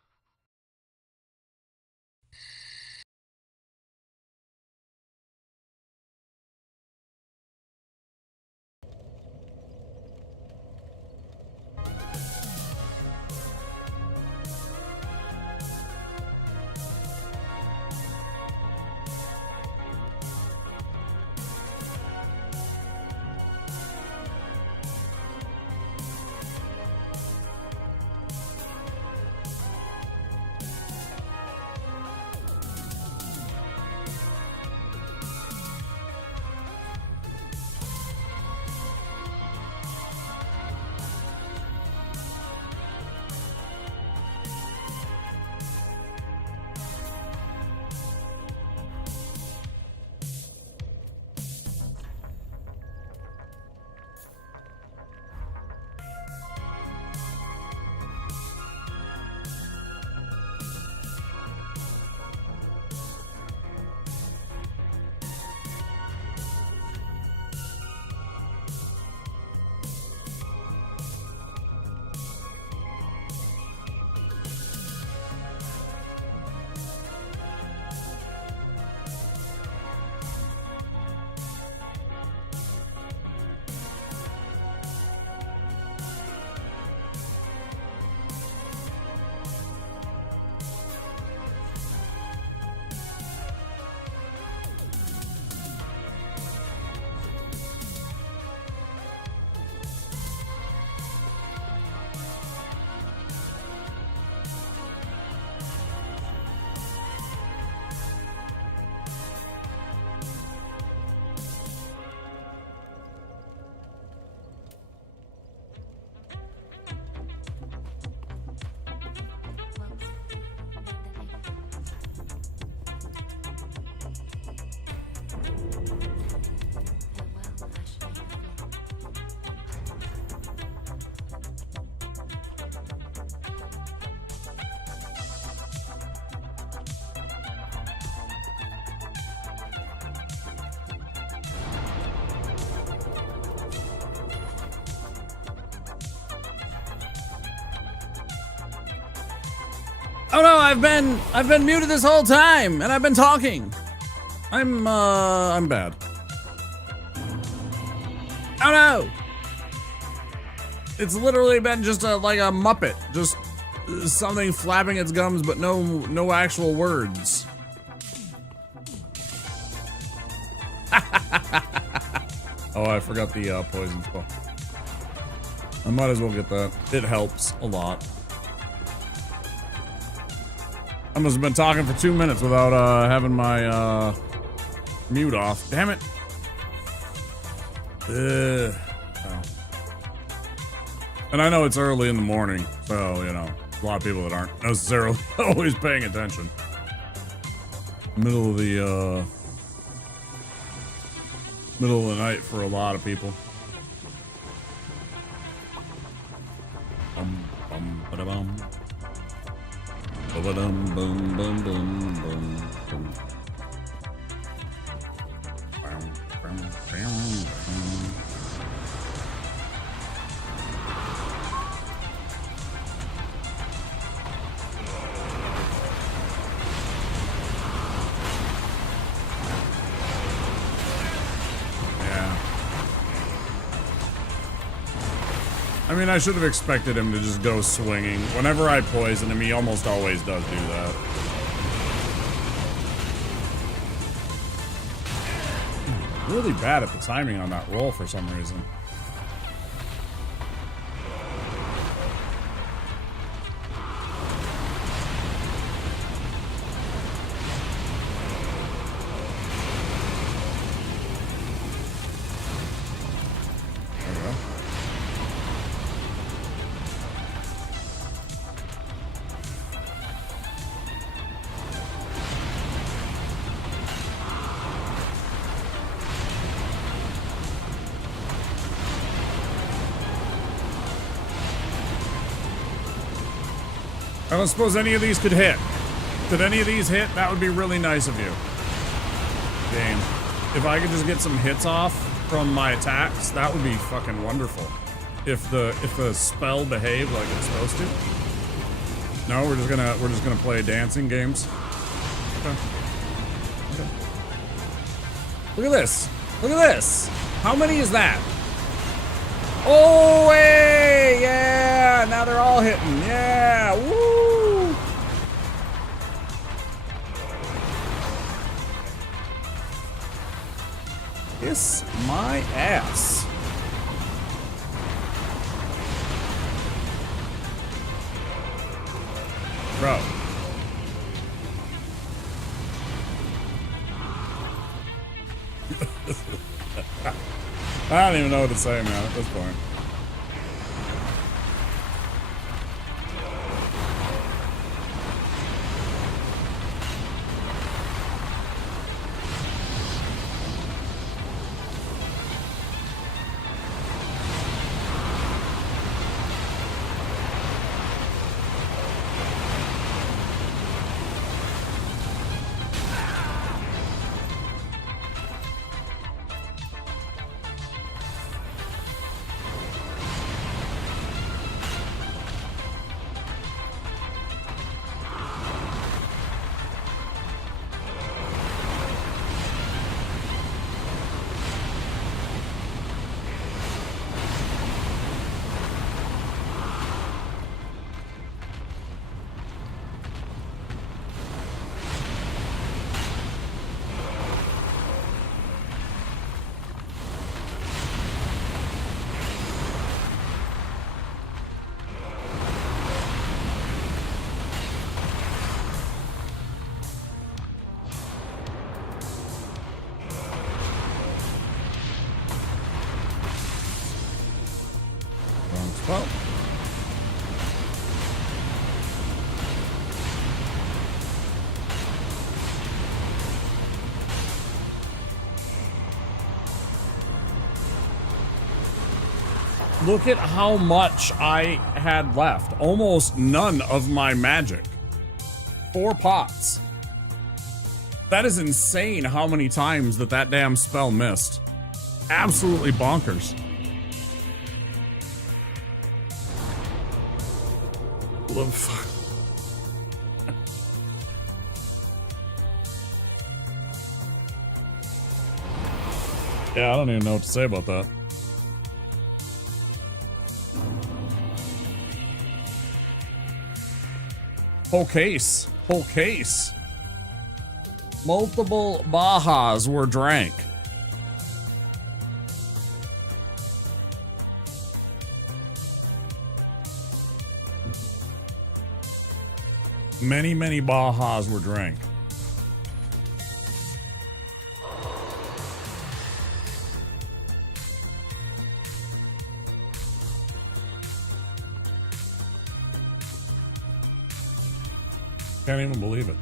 Oh no, I've been muted this whole time, and I've been talking. I'm bad. Oh no! It's literally been just like a Muppet. Just something flapping its gums, but no actual words. Oh, I forgot the poison spell. I might as well get that. It helps a lot. I must have been talking for 2 minutes without having my mute off. Damn it. Oh. And I know it's early in the morning, so, you know, a lot of people that aren't necessarily always paying attention. Middle of the night for a lot of people. Ba-da-bum. Ba-ba-dum, bum, bum, bum, bum, bum. Bum, bum, bum, bum. I mean, I should have expected him to just go swinging. Whenever I poison him, he almost always does do that. Really bad at the timing on that roll for some reason. I don't suppose any of these could hit. Did any of these hit? That would be really nice of you. Game. If I could just get some hits off from my attacks, that would be fucking wonderful. If the spell behaved like it's supposed to. No, we're just gonna play dancing games. Okay. Okay. Look at this. Look at this. How many is that? Oh, hey, yeah, now they're all hitting, yeah, woo! Kiss my ass. Bro. I don't even know what to say, man, at this point. Well, look at how much I had left. Almost none of my magic. 4 pots. That is insane how many times that damn spell missed. Absolutely bonkers. Yeah, I don't even know what to say about that. Whole case. Whole case. Multiple Bajas were drank. Many, many Bajas were drank. Can't even believe it.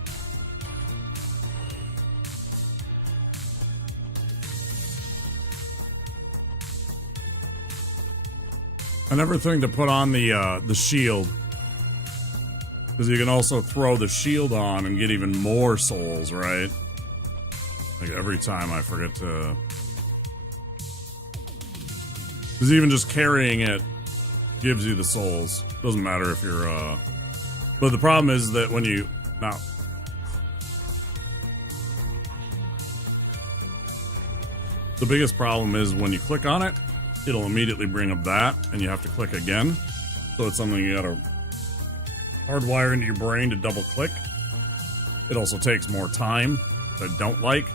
I never think to put on the shield, because you can also throw the shield on and get even more souls, right? Like every time I forget to, because even just carrying it gives you the souls. Doesn't matter if you're but the problem is that when you now the biggest problem is when you click on it, it'll immediately bring up that, and you have to click again. So it's something you gotta hardwire into your brain to double click. It also takes more time, which I don't like.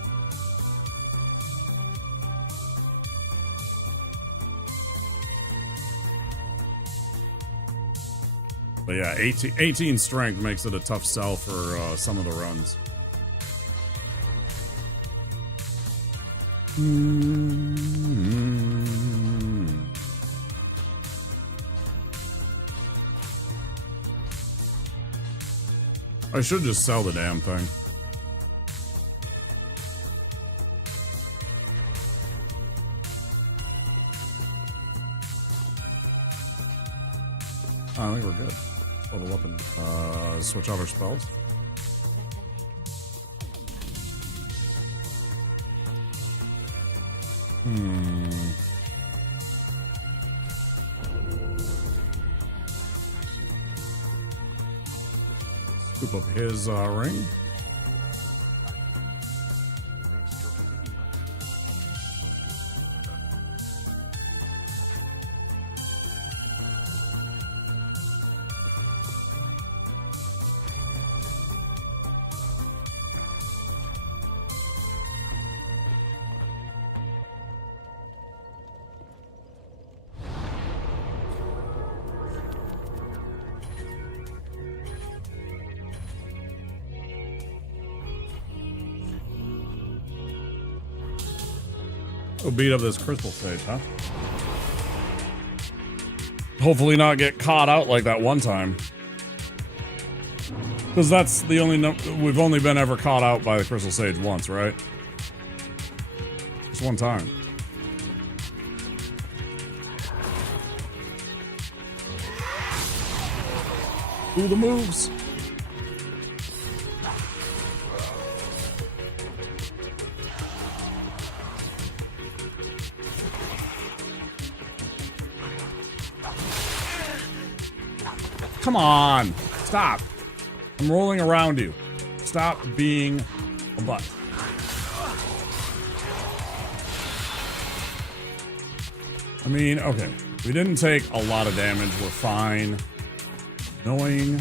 But yeah, 18 strength makes it a tough sell for some of the runs. I should just sell the damn thing. I think we're good. Level up and switch out our spells. Scoop up his ring. We'll beat up this crystal stage, huh? Hopefully not get caught out like that one time. Because that's the only we've only been ever caught out by the crystal sage once, right? Just one time. Do the moves. Come on. Stop. I'm rolling around you. Stop being a butt. I mean, okay. We didn't take a lot of damage. We're fine. Annoying.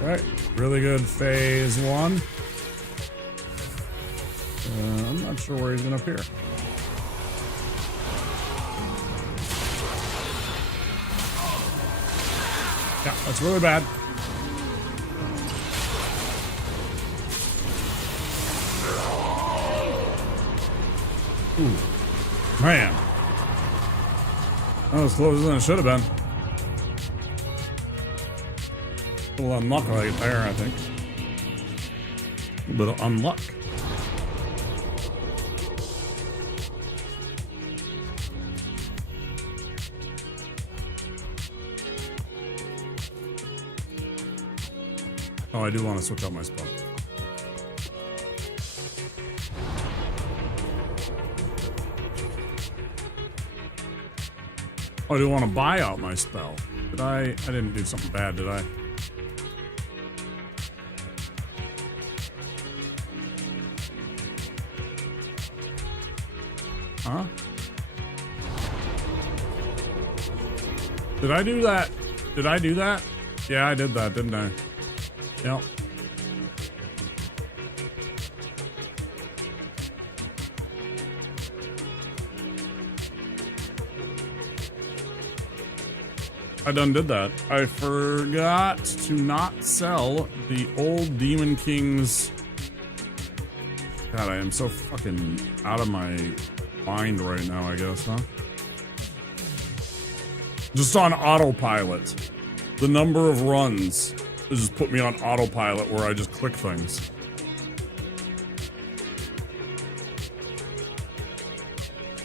Alright. Really good phase one. I'm not sure where he's going to appear. Yeah, that's really bad. Ooh. Man. That was closer than it should have been. A little unluck right there, I think. A little bit of unluck. Oh, I do want to switch out my spell. Oh, I do want to buy out my spell. Did I? I didn't do something bad, did I? Huh? Did I do that? Did I do that? Yeah, I did that, didn't I? Yep. I done did that. I forgot to not sell the old Demon King's. God, I am so fucking out of my mind right now, I guess, huh? Just on autopilot. The number of runs just put me on autopilot where I just click things.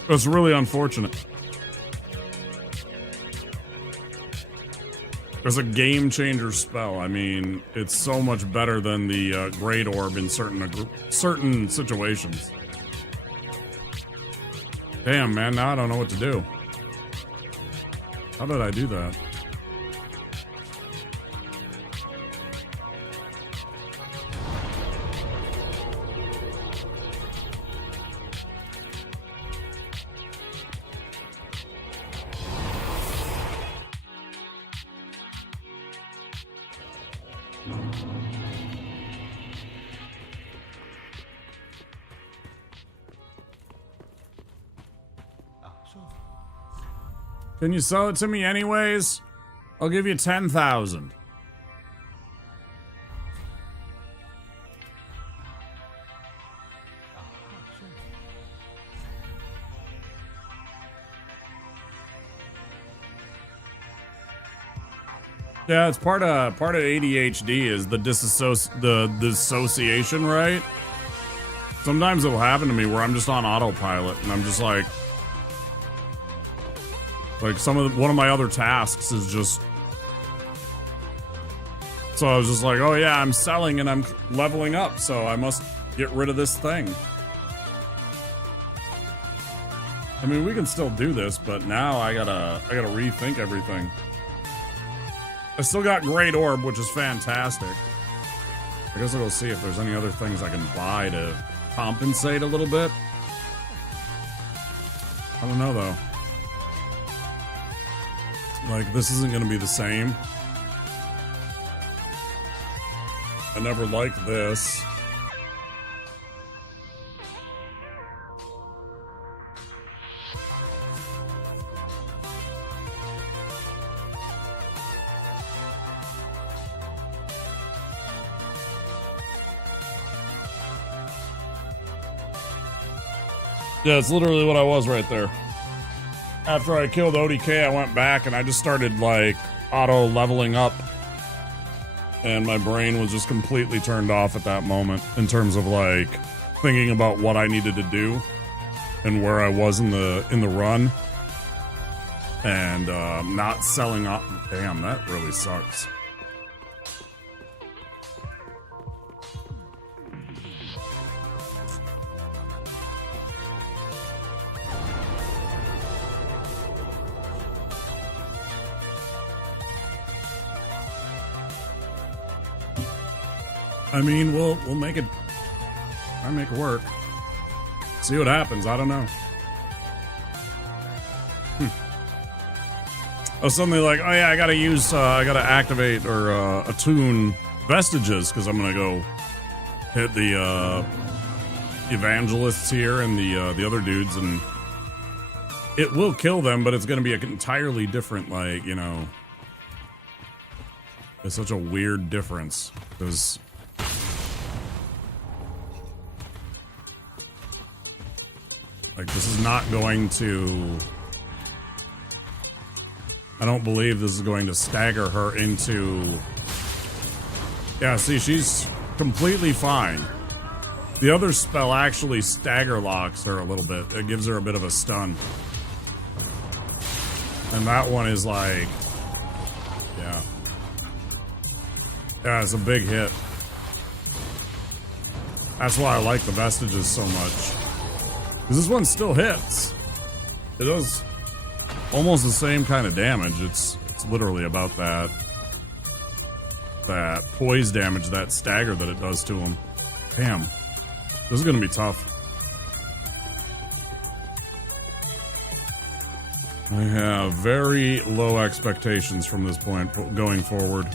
It's really unfortunate. There's a game changer spell. I mean, it's so much better than the Great Orb in certain situations. Damn, man, now I don't know what to do. How did I do that? Can you sell it to me anyways? I'll give you 10,000. Yeah, it's part of ADHD is the dissociation, right? Sometimes it'll happen to me where I'm just on autopilot and I'm just like one of my other tasks is just. So I was just like, oh yeah, I'm selling and I'm leveling up, so I must get rid of this thing. I mean, we can still do this, but now I gotta rethink everything. I still got Great Orb, which is fantastic. I guess I'll go see if there's any other things I can buy to compensate a little bit. I don't know, though. Like, this isn't going to be the same. I never liked this. Yeah, it's literally what I was right there. After I killed ODK, I went back and I just started, like, auto-leveling up. And my brain was just completely turned off at that moment in terms of, like, thinking about what I needed to do and where I was in the run. And not selling off. Damn, that really sucks. I mean, we'll make it. I make it work. See what happens. I don't know. Oh, suddenly like, oh yeah, I gotta activate or attune vestiges because I'm gonna go hit the evangelists here and the other dudes, and it will kill them, but it's gonna be an entirely different, like, you know. It's such a weird difference because. Like, this is not going to... I don't believe this is going to stagger her into... Yeah, see, she's completely fine. The other spell actually stagger locks her a little bit. It gives her a bit of a stun. And that one is like... Yeah. Yeah, it's a big hit. That's why I like the vestiges so much. Because this one still hits. It does almost the same kind of damage. It's literally about that poise damage, that stagger that it does to him. Damn. This is going to be tough. I have very low expectations from this point going forward.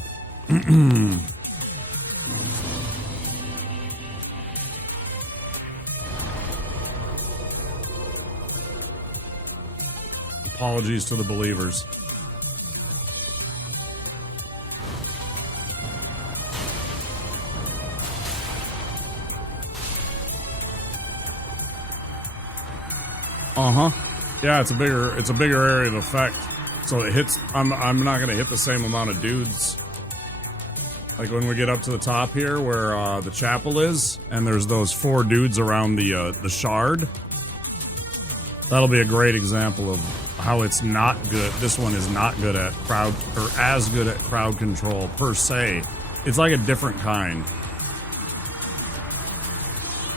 Apologies to the believers. Uh-huh. Yeah, it's a bigger area of effect. So it hits I'm not gonna hit the same amount of dudes. Like when we get up to the top here where the chapel is, and there's those 4 dudes around the shard. That'll be a great example of how it's not good. This one is not good at crowd, or as good at crowd control per se. It's like a different kind.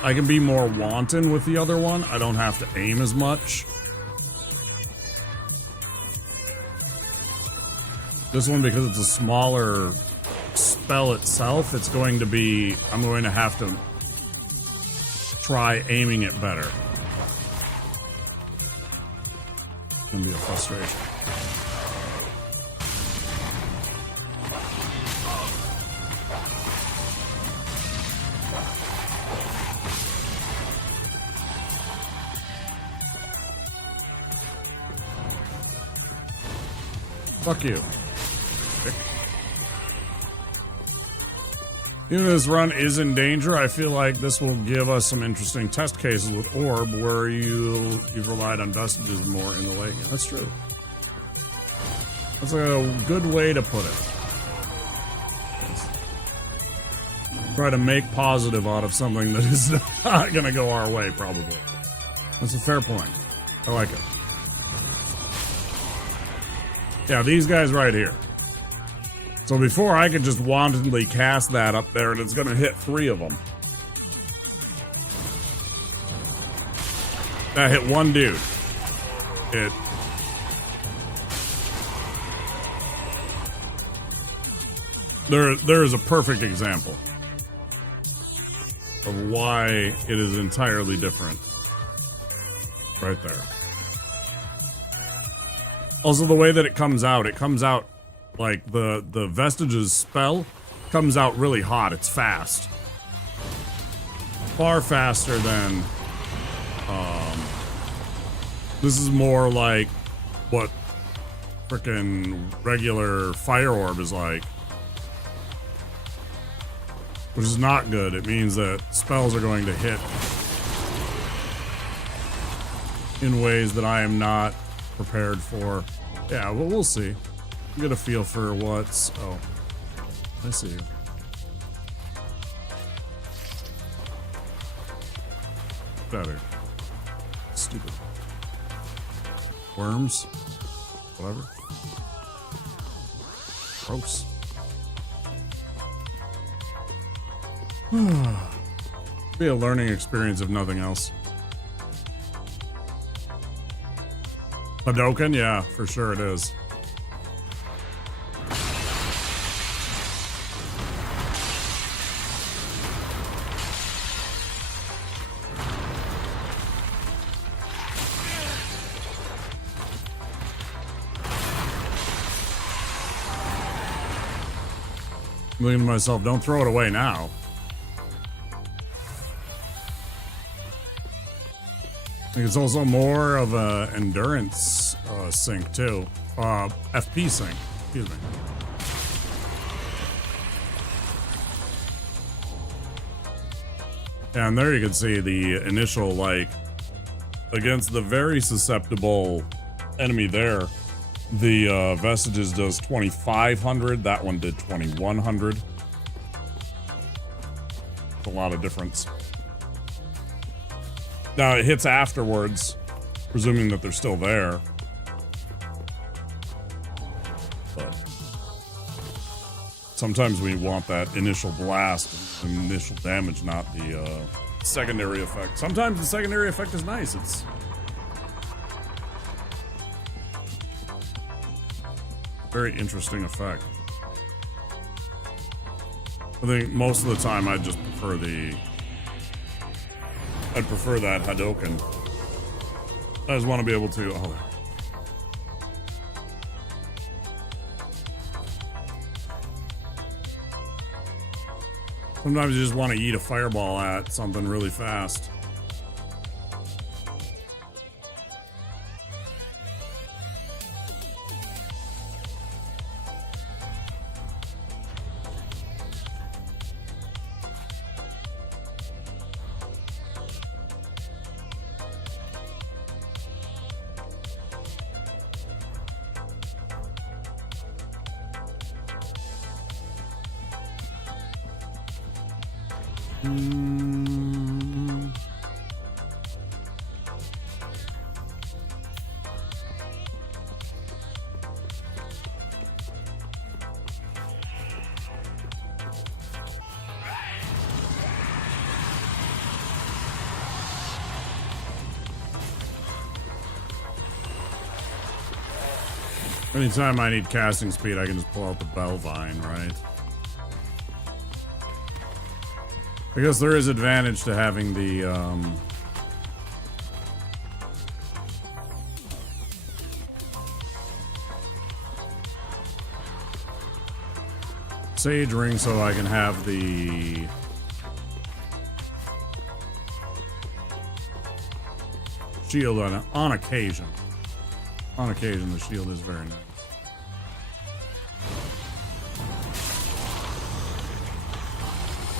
I can be more wanton with the other one. I don't have to aim as much. This one, because it's a smaller spell itself, it's going to be... I'm going to have to try aiming it better. It's going to be a frustration. Fuck you. Even though this run is in danger, I feel like this will give us some interesting test cases with Orb where you've relied on vestiges more in the late game. That's true. That's a good way to put it. Try to make positive out of something that is not going to go our way, probably. That's a fair point. I like it. Yeah, these guys right here. So before, I could just wantonly cast that up there, and it's going to hit 3 of them. That hit 1 dude. There is a perfect example of why it is entirely different. Right there. Also, the way that it comes out like the Vestiges spell comes out really hot. It's fast. Far faster than this is more like what frickin' regular Fire Orb is like. Which is not good. It means that spells are going to hit in ways that I am not prepared for. Yeah, well, we'll see. Get a feel for what's... Oh, I see you. Better. Stupid. Worms? Whatever. Gross. Be a learning experience if nothing else. Hadouken? Yeah, for sure it is. I'm thinking to myself, don't throw it away now. I think it's also more of a endurance sync too. FP sync, excuse me. And there you can see the initial, like, against the very susceptible enemy there, the Vestiges does 2,500, that one did 2,100. It's a lot of difference. Now it hits afterwards, presuming that they're still there. But sometimes we want that initial blast, initial damage, not the secondary effect. Sometimes the secondary effect is nice. It's a very interesting effect. I think most of the time I just prefer I'd prefer that Hadouken. I just want to be able to... Oh, Sometimes you just want to eat a fireball at something really fast. Anytime I need casting speed, I can just pull out the bell vine, right? I guess there is advantage to having the, Sage Ring, so I can have the shield on occasion. On occasion, the shield is very nice.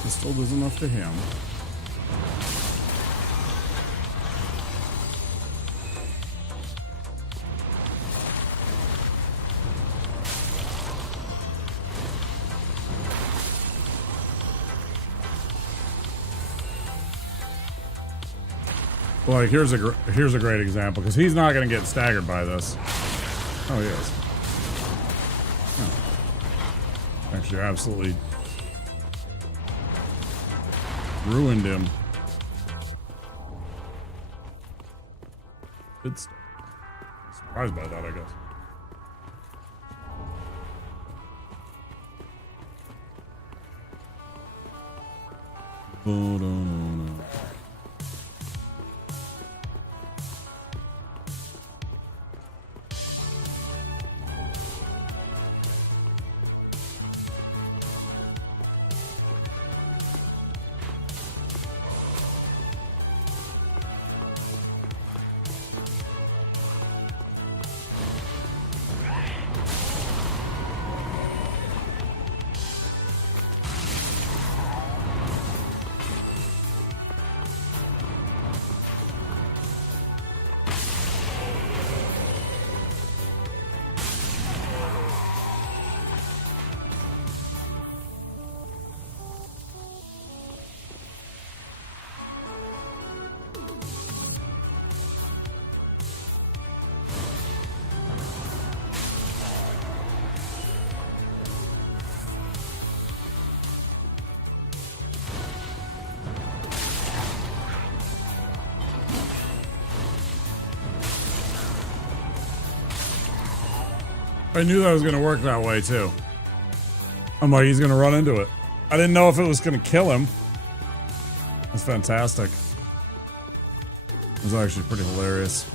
It still does enough to him. Like, here's a great example, because he's not going to get staggered by this. Oh, he is. Oh. Actually, absolutely ruined him. It's surprised by that, I guess. I knew that was going to work that way, too. I'm like, he's going to run into it. I didn't know if it was going to kill him. That's fantastic. It was actually pretty hilarious.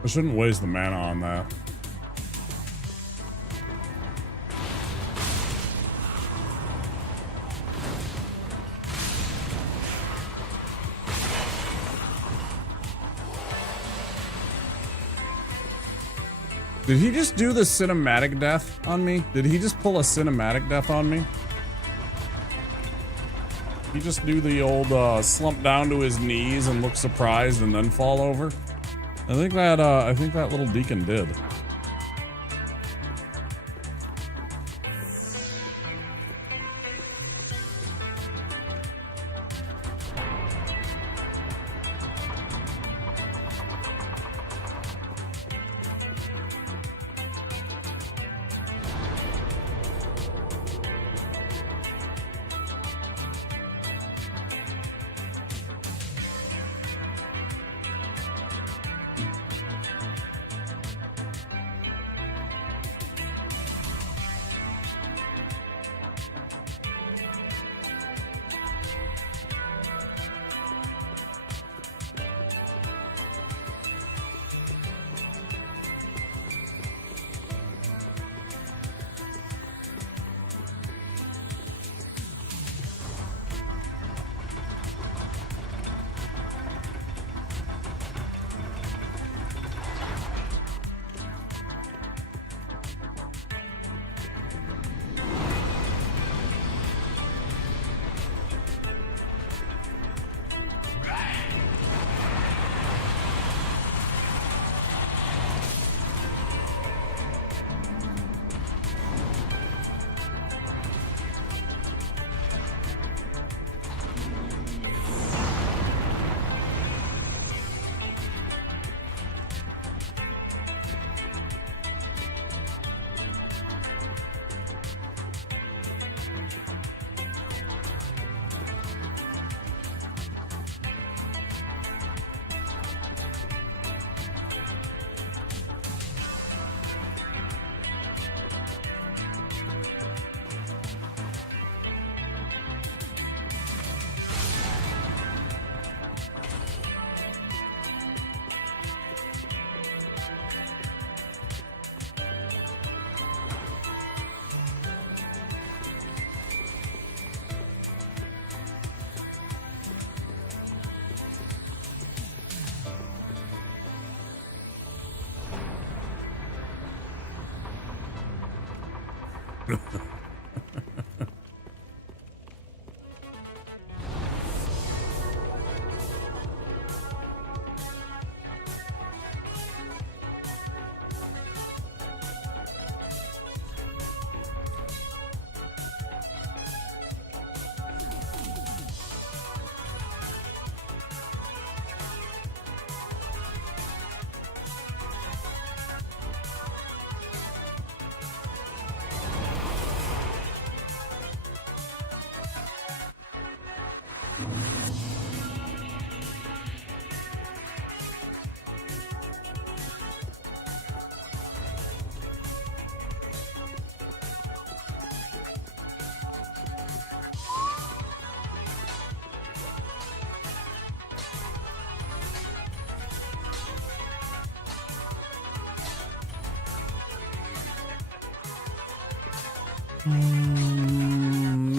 I shouldn't waste the mana on that. Did he just do the cinematic death on me? Did he just pull a cinematic death on me? He just do the old slump down to his knees and look surprised and then fall over? I think that little deacon did.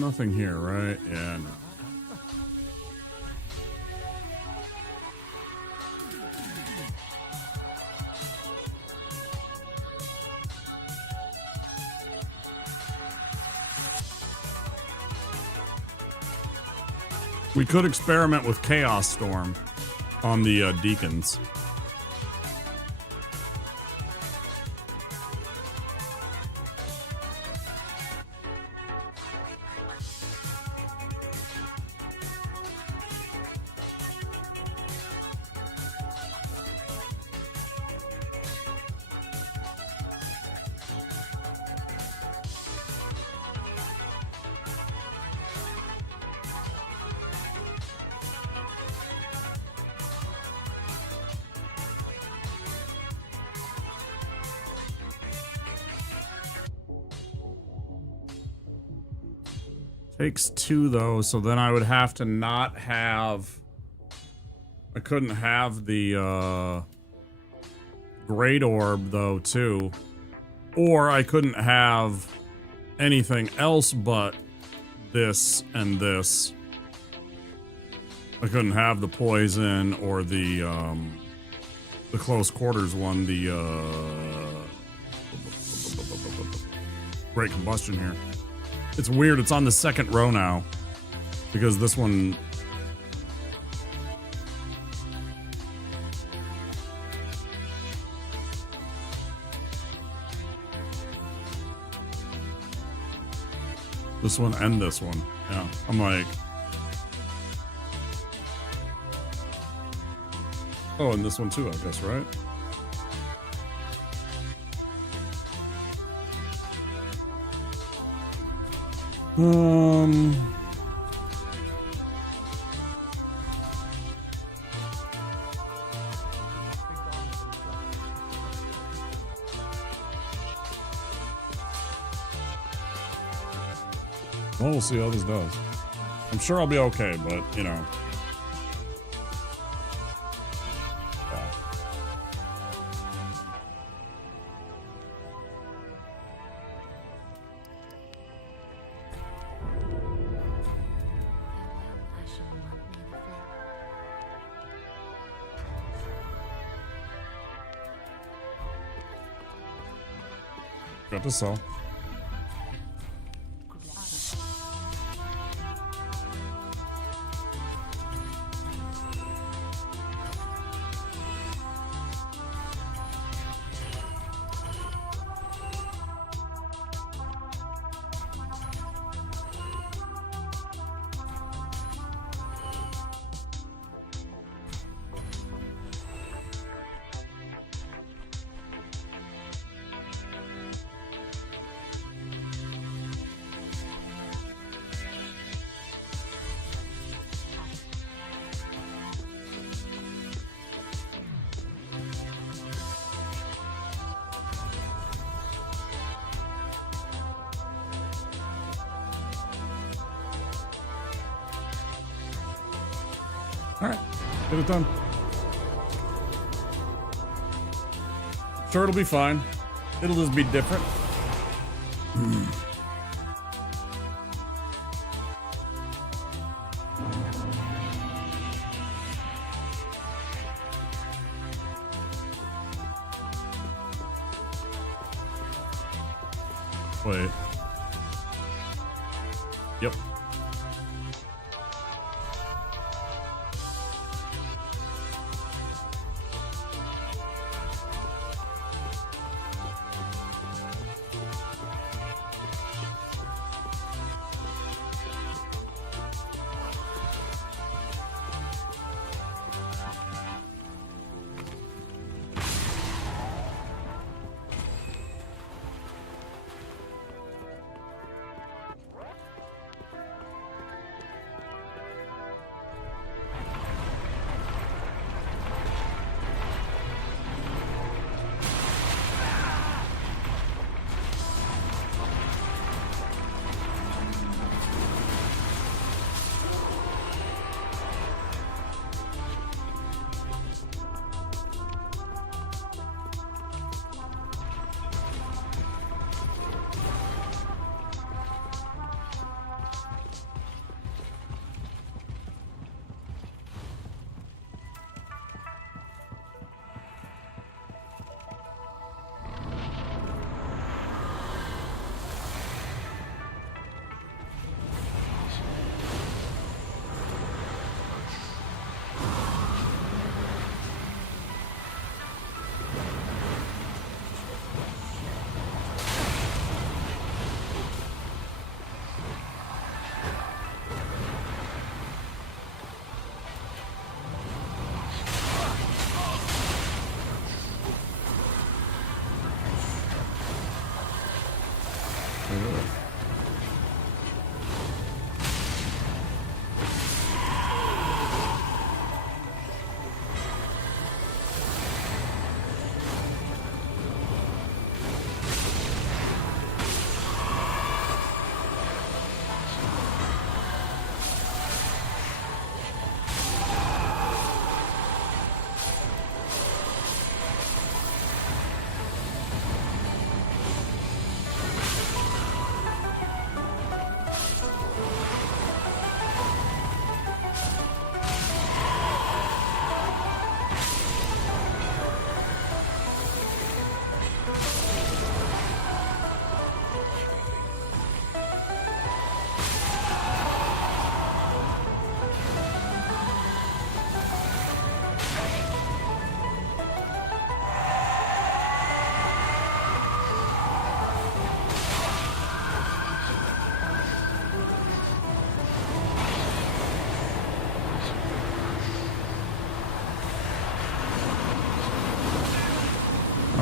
Nothing here, right? Yeah, no. We could experiment with Chaos Storm on the deacons. Takes 2 though, so then I would have to not have... I couldn't have the Great Orb though too. Or I couldn't have anything else but this and this. I couldn't have the poison or the close quarters one, the Great Combustion here. It's weird, it's on the second row now. Because this one... This one and this one. Yeah. I'm like... Oh, and this one too, I guess, right? Well, we'll see how this does. I'm sure I'll be okay, but, you know. Got to sell. Alright, get it done. Sure, it'll be fine. It'll just be different. Wait. Yep.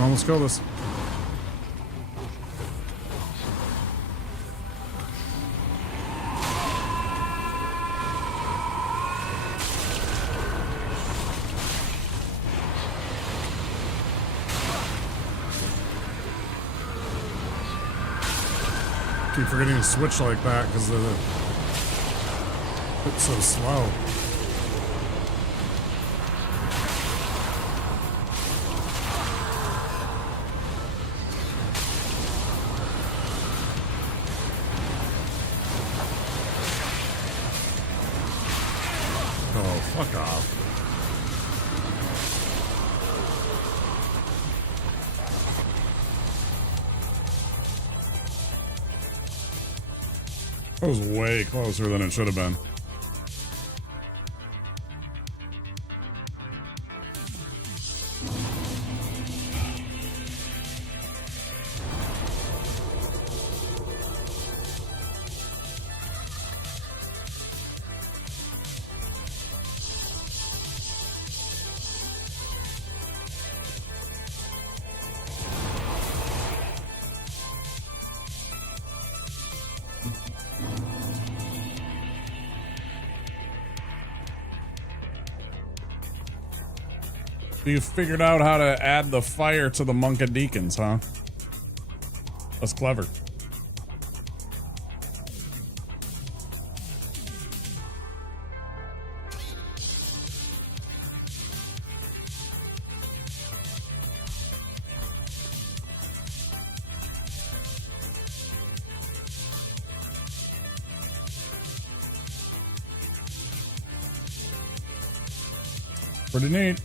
on, let's go this. Keep forgetting to switch like that because it's so slow. Oh, fuck off. That was way closer than it should have been. You figured out how to add the fire to the Monkadecans, huh? That's clever. Pretty neat.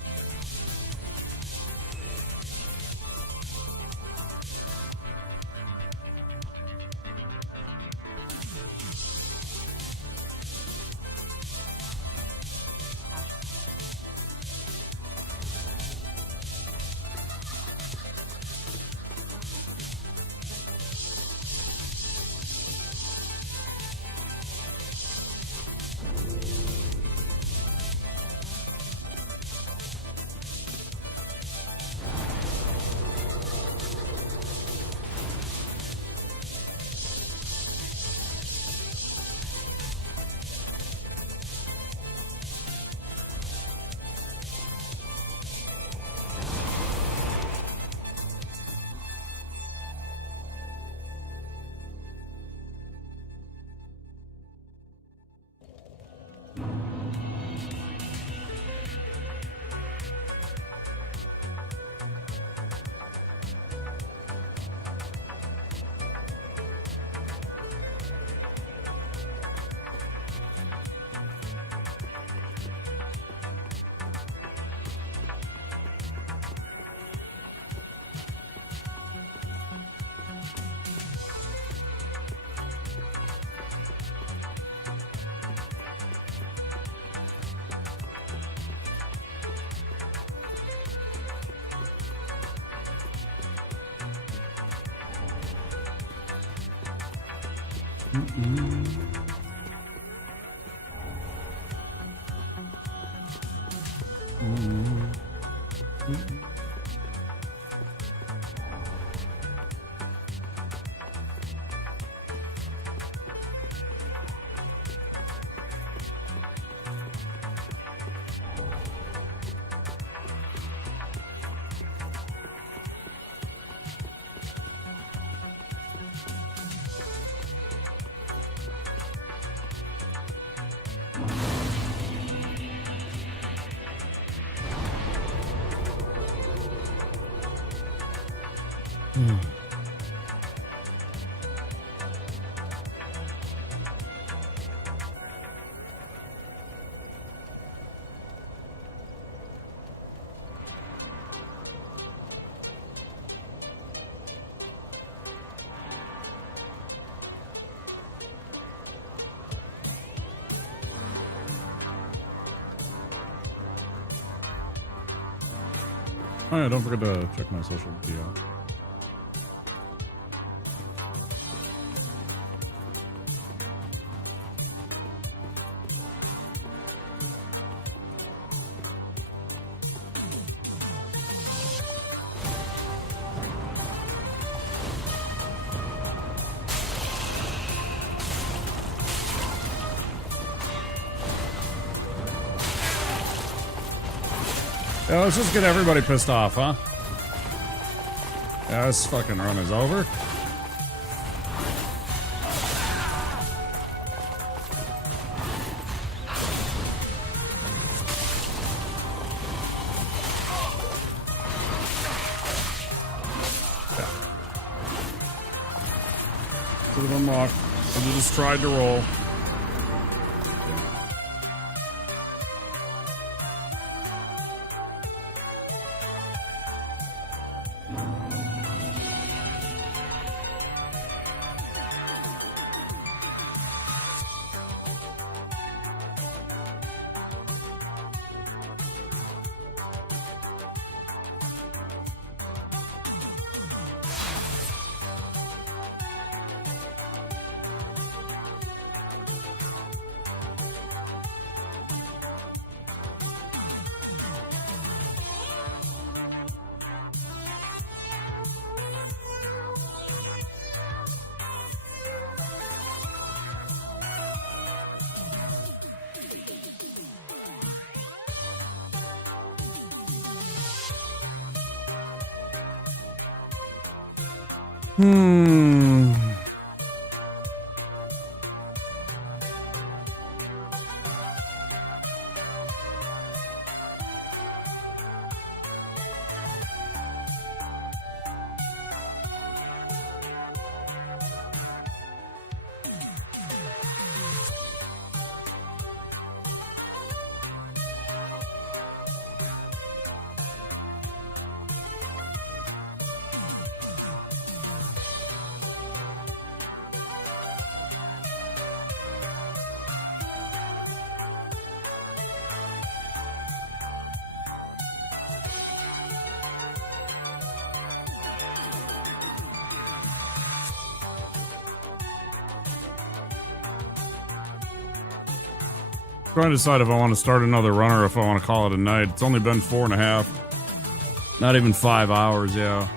Oh yeah, don't forget to check my social media. Yeah, let's just get everybody pissed off, huh? Yeah, this fucking run is over. Could have unlocked. Could have just tried to roll. Trying to decide if I want to start another run or if I want to call it a night. It's only been 4.5. Not even 5 hours, yeah.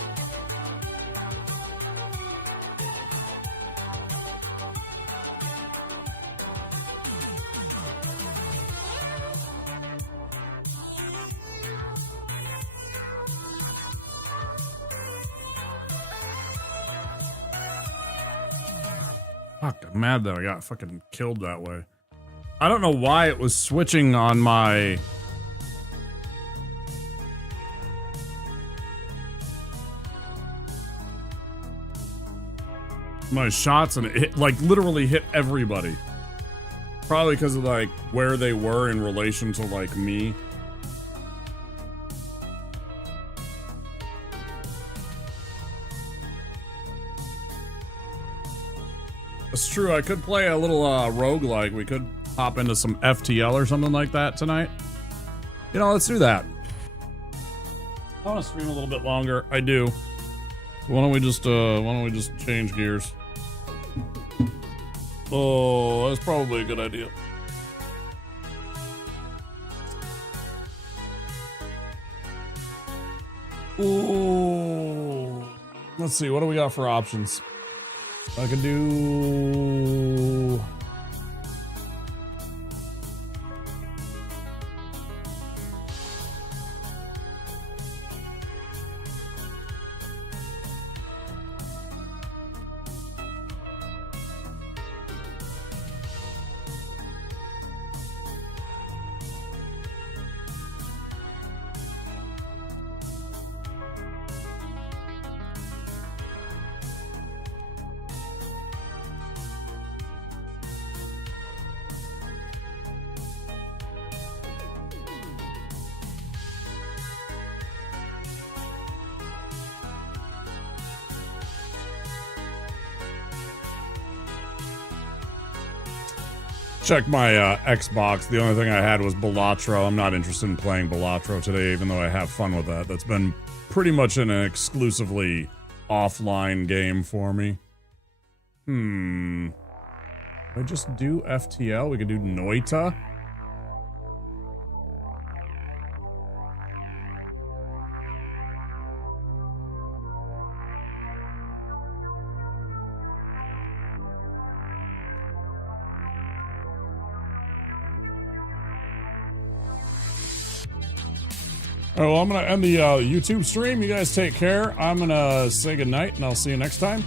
Fuck, I'm mad that I got fucking killed that way. I don't know why it was switching on my... my shots, and it hit, like, literally hit everybody. Probably because of, like, where they were in relation to, like, me. It's true, I could play a little, roguelike. We could hop into some FTL or something like that tonight. You know, let's do that. I want to stream a little bit longer. I do. Why don't we just change gears? Oh, that's probably a good idea. Ooh. Let's see, what do we got for options? I could do... Check my Xbox. The only thing I had was Balatro. I'm not interested in playing Balatro today, even though I have fun with that. That's been pretty much an exclusively offline game for me. I just do FTL? We could do Noita. All right, well, I'm going to end the YouTube stream. You guys take care. I'm going to say goodnight, and I'll see you next time.